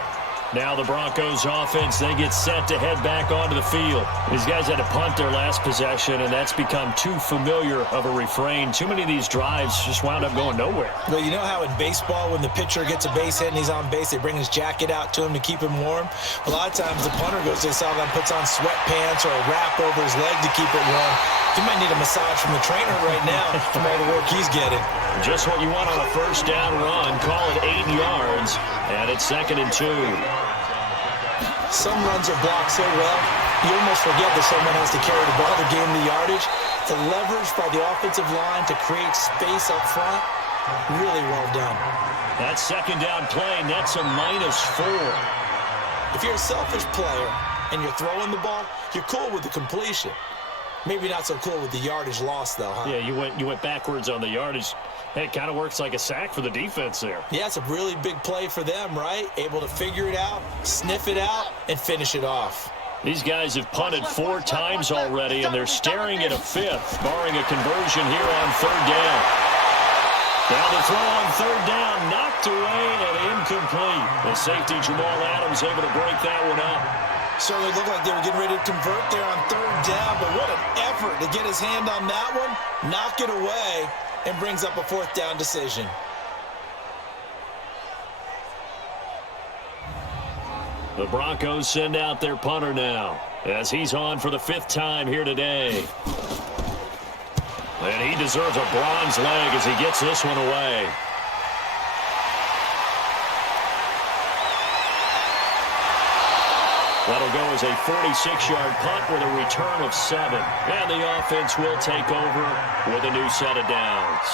Now the Broncos offense, they get set to head back onto the field. These guys had to punt their last possession, and that's become too familiar of a refrain. Too many of these drives just wound up going nowhere. Well, you know how in baseball when the pitcher gets a base hit and he's on base, they bring his jacket out to him to keep him warm? A lot of times the punter goes to the sideline, puts on sweatpants or a wrap over his leg to keep it warm. He might need a massage from the trainer right now from all the work he's getting. Just what you want on a first down run. Call it 8 yards, and it's second and 2. Some runs are blocked so well, you almost forget that someone has to carry the ball to gain the yardage. The leverage by the offensive line to create space up front, really well done. That second down play nets a -4. If you're a selfish player and you're throwing the ball, you're cool with the completion. Maybe not so cool with the yardage loss, though, huh? Yeah, you went backwards on the yardage. Hey, it kind of works like a sack for the defense there. Yeah, it's a really big play for them, right? Able to figure it out, sniff it out, and finish it off. These guys have punted 4 times already, and they're staring at a 5th, barring a conversion here on third down. Now the throw on third down, knocked away and incomplete. The safety, Jamal Adams, able to break that one up. Certainly looked like they were getting ready to convert there on third down, but what an effort to get his hand on that one, knock it away, and brings up a 4th down decision. The Broncos send out their punter now as he's on for the 5th time here today. And he deserves a bronze leg as he gets this one away. That'll go as a 46-yard punt with a return of 7. And the offense will take over with a new set of downs.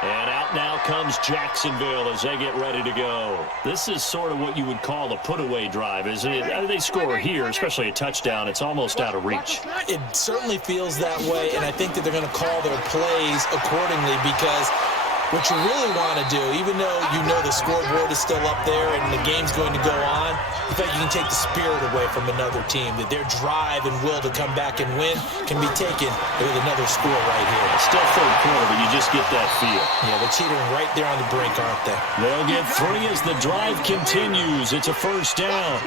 And out now comes Jacksonville as they get ready to go. This is sort of what you would call a put-away drive, isn't it? They score here, especially a touchdown. It's almost out of reach. It certainly feels that way, and I think that they're going to call their plays accordingly because what you really want to do, even though you know the scoreboard is still up there and the game's going to go on, in fact, you can take the spirit away from another team, that their drive and will to come back and win can be taken with another score right here. It's still third quarter, but you just get that feel. Yeah, they're teetering right there on the brink, aren't they? They'll get 3 as the drive continues. It's a first down.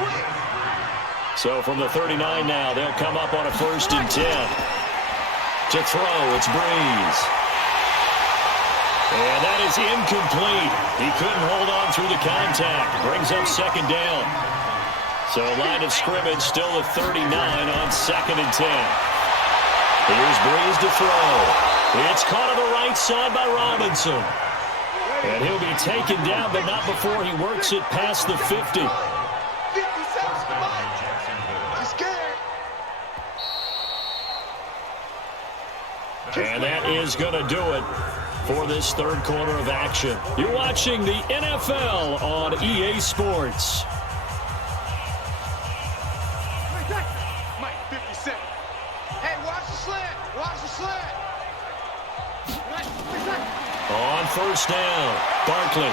So from the 39 now, they'll come up on a 1st and 10. To throw, it's Breeze. And that is incomplete. He couldn't hold on through the contact. Brings up 2nd down. So line of scrimmage still at 39 on 2nd and 10. Here's Breeze to throw. It's caught on the right side by Robinson. And he'll be taken down, but not before he works it past the 50. And that is going to do it for this third quarter of action. You're watching the NFL on EA Sports. Mike, 50 Cent. Hey, watch the slant. Watch the slant. On first down, Barkley.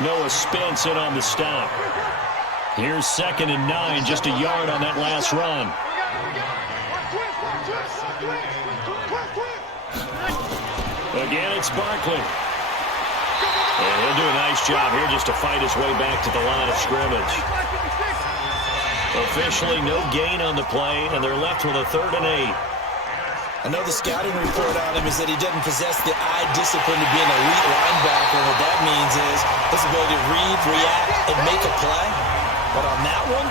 Noah Spence in on the stop. Here's 2nd and 9, just a yard on that last run. Again, it's Barkley. And he'll do a nice job here just to fight his way back to the line of scrimmage. Officially no gain on the play, and they're left with a 3rd and 8. I know the scouting report on him is that he doesn't possess the eye discipline to be an elite linebacker. And what that means is his ability to read, react, and make a play. But on that one,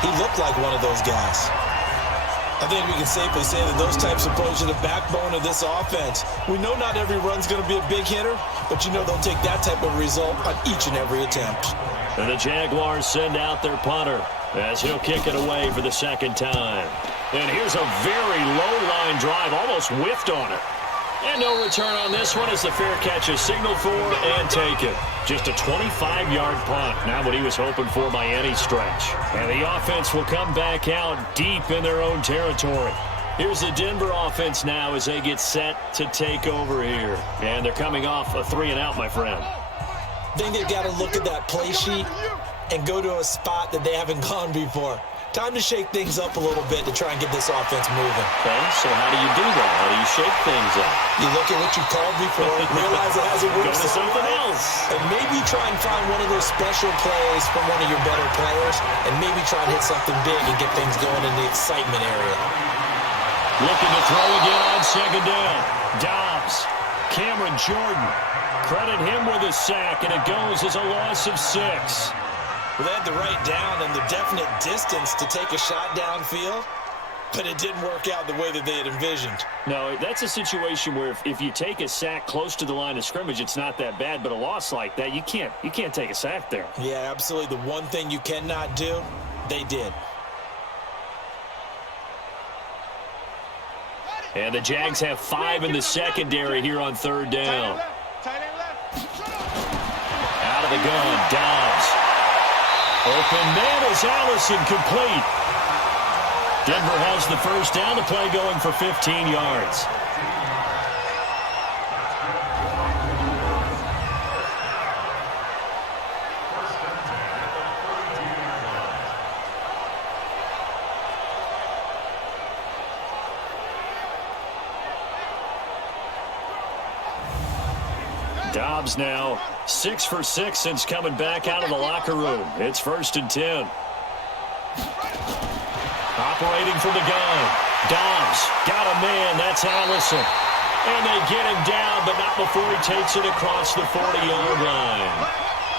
he looked like one of those guys. I think we can safely say that those types of plays are the backbone of this offense. We know not every run's going to be a big hitter, but you know they'll take that type of result on each and every attempt. And the Jaguars send out their punter as he'll kick it away for the 2nd time. And here's a very low-line drive, almost whiffed on it. And no return on this one as the fair catch is signaled for and taken. Just a 25-yard punt, not what he was hoping for by any stretch. And the offense will come back out deep in their own territory. Here's the Denver offense now as they get set to take over here. And they're coming off a 3-and-out, my friend. I think they've got to look at that play sheet and go to a spot that they haven't gone before. Time to shake things up a little bit to try and get this offense moving. Okay, so how do you do that? How do you shake things up? You look at what you called before, realize it hasn't worked. Go to something else. And maybe try and find one of those special plays from one of your better players, and maybe try and hit something big and get things going in the excitement area. Looking to throw again on 2nd down. Dobbs. Cameron Jordan. Credit him with a sack, and it goes as a loss of 6. Well, they had the right down and the definite distance to take a shot downfield, but it didn't work out the way that they had envisioned. No, that's a situation where if you take a sack close to the line of scrimmage, it's not that bad, but a loss like that, you can't take a sack there. Yeah, absolutely. The one thing you cannot do, they did. And the Jags have 5 in the secondary here on 3rd down. Out of the gun, Dobbs. Open man is Allison, complete. Denver has the first down, the play going for 15 yards. Dobbs now 6 for 6 since coming back out of the locker room. It's 1st and 10. Operating from the gun. Dobbs got a man. That's Allison. And they get him down, but not before he takes it across the 40-yard line.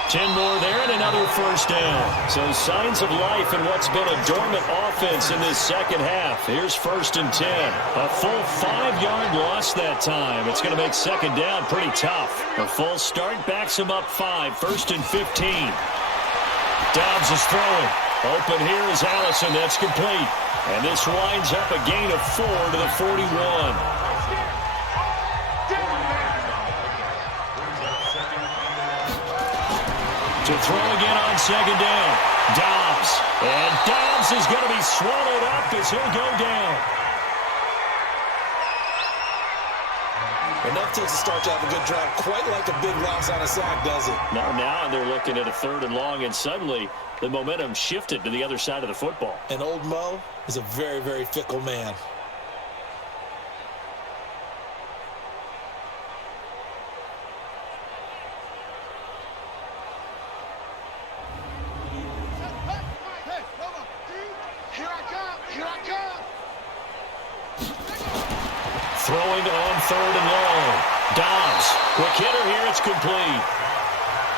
10 more there and another first down. So signs of life in what's been a dormant offense in this second half. Here's 1st and 10. A full 5-yard loss that time. It's going to make 2nd down pretty tough. A full start backs him up 5. 1st and 15. Dobbs is throwing. Open here is Allison. That's complete. And this winds up a gain of 4 to the 41. To throw again on 2nd down. Dobbs. And Dobbs is going to be swallowed up as he'll go down. Enough takes a start to have a good drive. Quite like a big loss on a sack, does it? Now they're looking at a 3rd and long, and suddenly the momentum shifted to the other side of the football. And old Mo is a very, very fickle man. Throwing on 3rd and long. Dobbs. Quick hitter here. It's complete.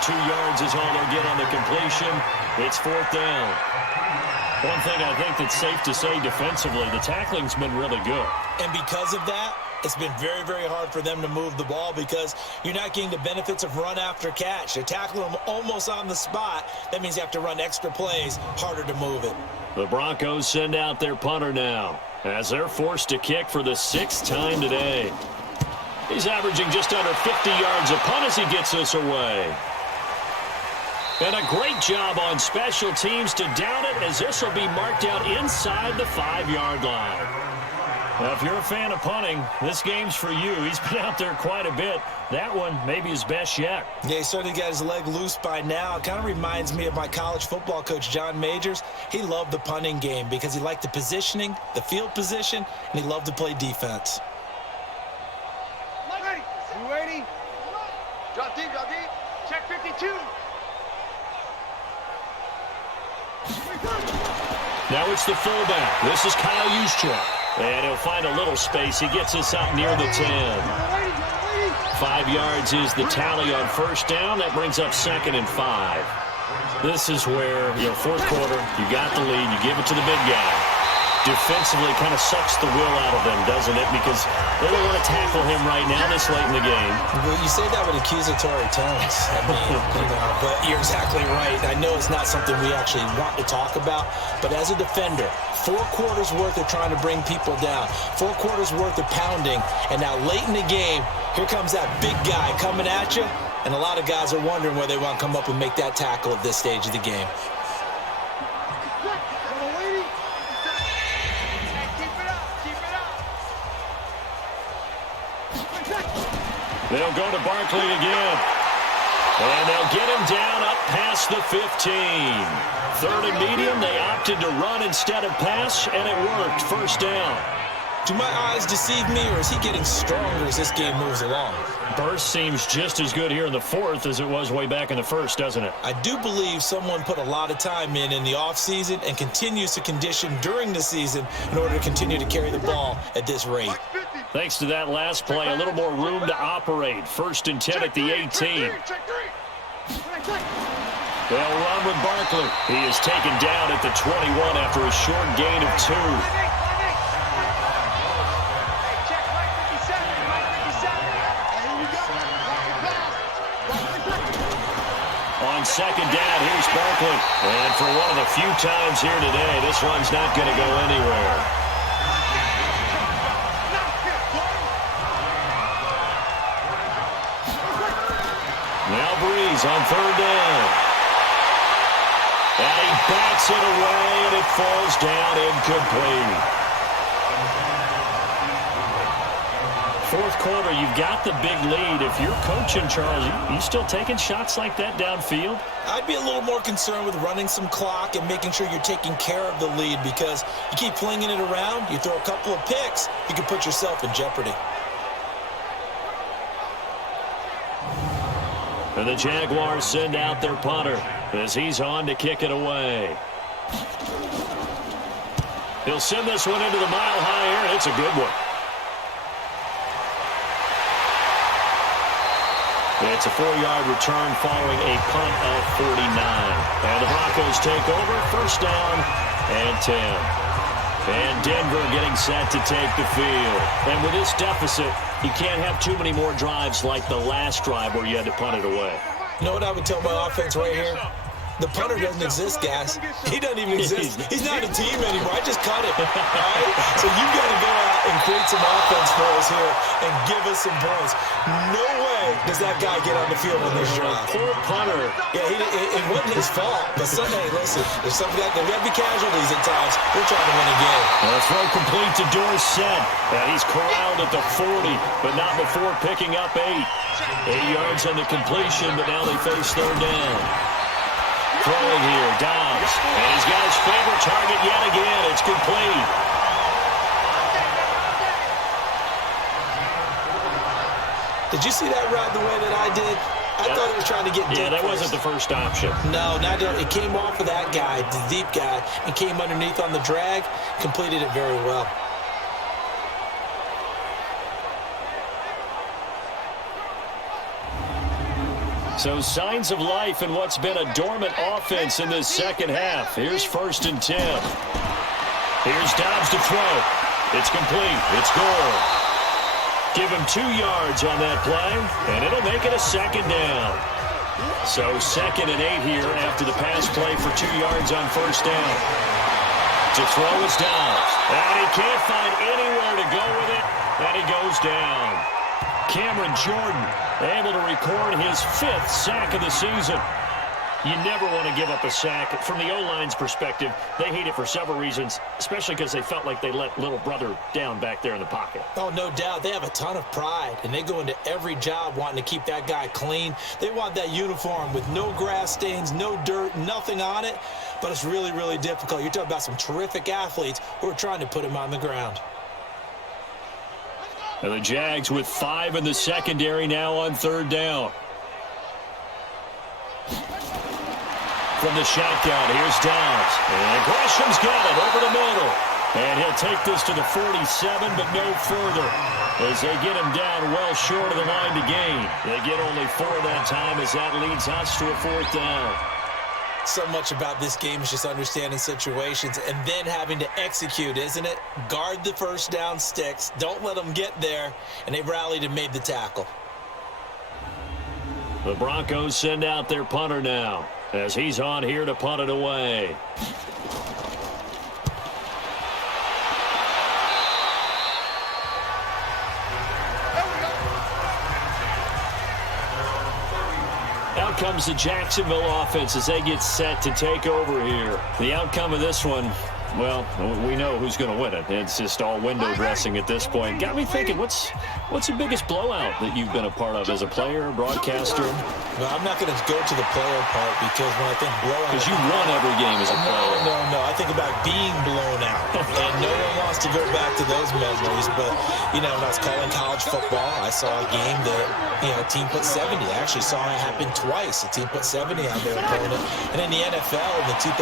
2 yards is all they'll get on the completion. It's 4th down. One thing I think that's safe to say defensively, the tackling's been really good. And because of that, it's been very, very hard for them to move the ball because you're not getting the benefits of run after catch. They're tackling them almost on the spot. That means you have to run extra plays, harder to move it. The Broncos send out their punter now. as they're forced to kick for the 6th time today. He's averaging just under 50 yards a punt as he gets this away. And a great job on special teams to down it, as this will be marked out inside the 5-yard line. Now, if you're a fan of punting, this game's for you. He's been out there quite a bit. That one maybe his best yet. Yeah, he certainly got his leg loose by now. It kind of reminds me of my college football coach, John Majors. He loved the punting game because he liked the positioning, the field position, and he loved to play defense. Ready? You ready? Drop deep, drop deep. Check 52. Now it's the fullback. This is Kyle Juszczyk. And he'll find a little space. He gets us up near the 10. 5 yards is the tally on first down. That brings up 2nd and 5. This is where, fourth quarter, you got the lead. You give it to the big guy. Defensively kind of sucks the will out of them, doesn't it? Because they don't want to tackle him right now this late in the game. Well, you say that with accusatory tones. I mean, but you're exactly right. I know it's not something we actually want to talk about, but as a defender, 4 quarters worth of trying to bring people down, 4 quarters worth of pounding, and now late in the game, here comes that big guy coming at you, and a lot of guys are wondering whether they want to come up and make that tackle at this stage of the game. They'll go to Barkley again. And they'll get him down up past the 15. 3rd and medium. They opted to run instead of pass, and it worked. First down. Do my eyes deceive me, or is he getting stronger as this game moves along? Burst seems just as good here in the 4th as it was way back in the 1st, doesn't it? I do believe someone put a lot of time in the offseason and continues to condition during the season in order to continue to carry the ball at this rate. Thanks to that last play, a little more room to operate. 1st and 10 at the 18. They'll run with Barkley. He is taken down at the 21 after a short gain of 2. On 2nd down, here's Barkley. And for one of the few times here today, this one's not going to go anywhere. Now Breeze on 3rd down. And he bats it away, and it falls down incomplete. 4th quarter, you've got the big lead. If you're coaching, Charles, you still taking shots like that downfield? I'd be a little more concerned with running some clock and making sure you're taking care of the lead, because you keep flinging it around, you throw a couple of picks, you can put yourself in jeopardy. And the Jaguars send out their punter as he's on to kick it away. He'll send this one into the mile high air, and it's a good one. It's a 4-yard return following a punt of 49. And the Broncos take over, 1st down and 10. And Denver getting set to take the field. And with this deficit, you can't have too many more drives like the last drive where you had to punt it away. You know what I would tell my offense right here? The punter doesn't exist, guys. He doesn't even exist. He's not a team anymore. I just cut it. All right? So you've got to go out and create some offense for us here and give us some points. No way does that guy get on the field on this drive. Poor punter. Yeah, it wasn't his fault. But Sunday, listen, there's got to be casualties at times. We're trying to win a game. A throw complete to Dorsett. And he's corralled at the 40, but not before picking up 8. 8 yards on the completion, but now they face 3rd down. Throwing here, Dobbs. And he's got his favorite target yet again. It's complete. Did you see that route the way that I did? I thought he was trying to get deep. Yeah, that wasn't the first option. No, it came off of that guy, the deep guy, and came underneath on the drag, completed it very well. So signs of life in what's been a dormant offense in this 2nd half. Here's 1st and 10. Here's Dobbs to throw. It's complete. It's goal. Give him 2 yards on that play, and it'll make it a 2nd down. So 2nd and 8 here after the pass play for 2 yards on 1st down. To throw is down. And he can't find anywhere to go with it. And he goes down. Cameron Jordan able to record his 5th sack of the season. You never want to give up a sack. From the O-line's perspective, they hate it for several reasons, especially because they felt like they let little brother down back there in the pocket. Oh, no doubt. They have a ton of pride, and they go into every job wanting to keep that guy clean. They want that uniform with no grass stains, no dirt, nothing on it. But it's really, really difficult. You're talking about some terrific athletes who are trying to put him on the ground. And the Jags with 5 in the secondary now on 3rd down. From the shotgun, here's Downs. And Gresham's got it over the middle. And he'll take this to the 47, but no further, as they get him down well short of the line to gain. They get only 4 that time, as that leads us to a 4th down. So much about this game is just understanding situations and then having to execute, isn't it? Guard the first down sticks. Don't let them get there. And they rallied and made the tackle. The Broncos send out their punter now, as he's on here to punt it away. Out comes the Jacksonville offense as they get set to take over here. The outcome of this one, well, we know who's going to win it. It's just all window dressing at this point. Got me thinking, what's the biggest blowout that you've been a part of as a player, broadcaster? No, I'm not going to go to the player part because when I think blowout... Because you won every game as a player. No. I think about being blown out. And no one wants to go back to those memories. But, when I was calling college football, I saw a game that, a team put 70. I actually saw it happen twice. A team put 70 on their opponent. And in the NFL, in the 2017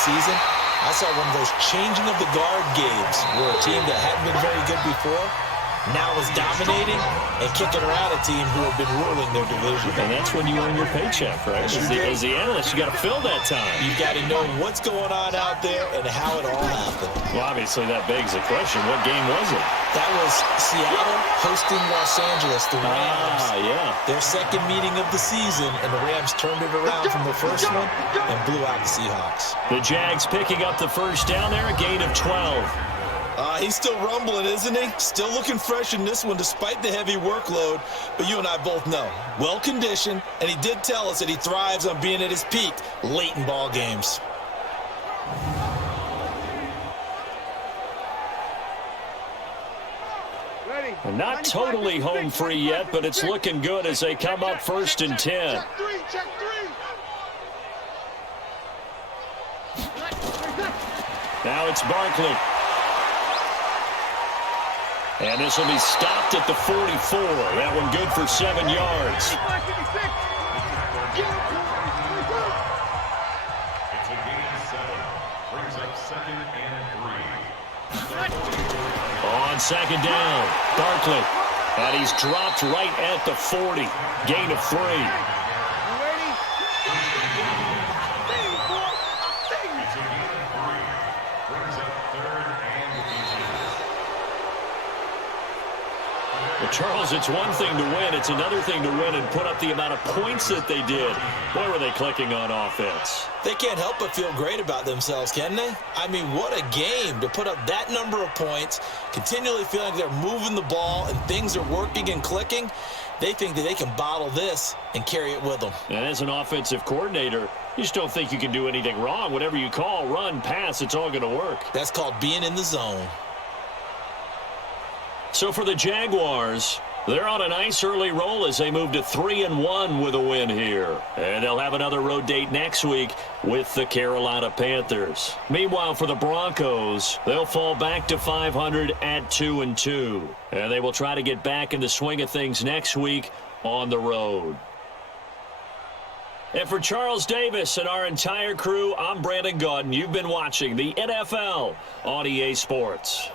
season, I saw one of those changing of the guard games where a team that hadn't been very good before now is dominating and kicking around a team who have been ruling their division. And that's when you earn your paycheck, right? As the analyst, you got to fill that time. You've got to know what's going on out there and how it all happened. Well, obviously that begs the question, what game was it? That was Seattle hosting Los Angeles, the Rams. Yeah. Their second meeting of the season, and the Rams turned it around from the first one and blew out the Seahawks. The Jags picking up the first down there, a gain of 12. He's still rumbling, isn't he? Still looking fresh in this one despite the heavy workload. But you and I both know, well-conditioned, and he did tell us that he thrives on being at his peak late in ball games. Not totally home free yet, but it's looking good as they come up 1st and 10. Check three. Now it's Barkley. And this will be stopped at the 44. That one good for 7 yards. It's a gain of 7. Brings up 2nd and 3. On 2nd down, Barkley. And he's dropped right at the 40. Gain of 3. Well, Charles, it's one thing to win. It's another thing to win and put up the amount of points that they did. Boy, were they clicking on offense. They can't help but feel great about themselves, can they? I mean, what a game to put up that number of points, continually feeling like they're moving the ball and things are working and clicking. They think that they can bottle this and carry it with them. And as an offensive coordinator, you just don't think you can do anything wrong. Whatever you call, run, pass, it's all going to work. That's called being in the zone. So for the Jaguars, they're on a nice early roll as they move to 3-1 with a win here. And they'll have another road date next week with the Carolina Panthers. Meanwhile, for the Broncos, they'll fall back to 500 at 2-2. And they will try to get back in the swing of things next week on the road. And for Charles Davis and our entire crew, I'm Brandon Gaudin. You've been watching the NFL on EA Sports.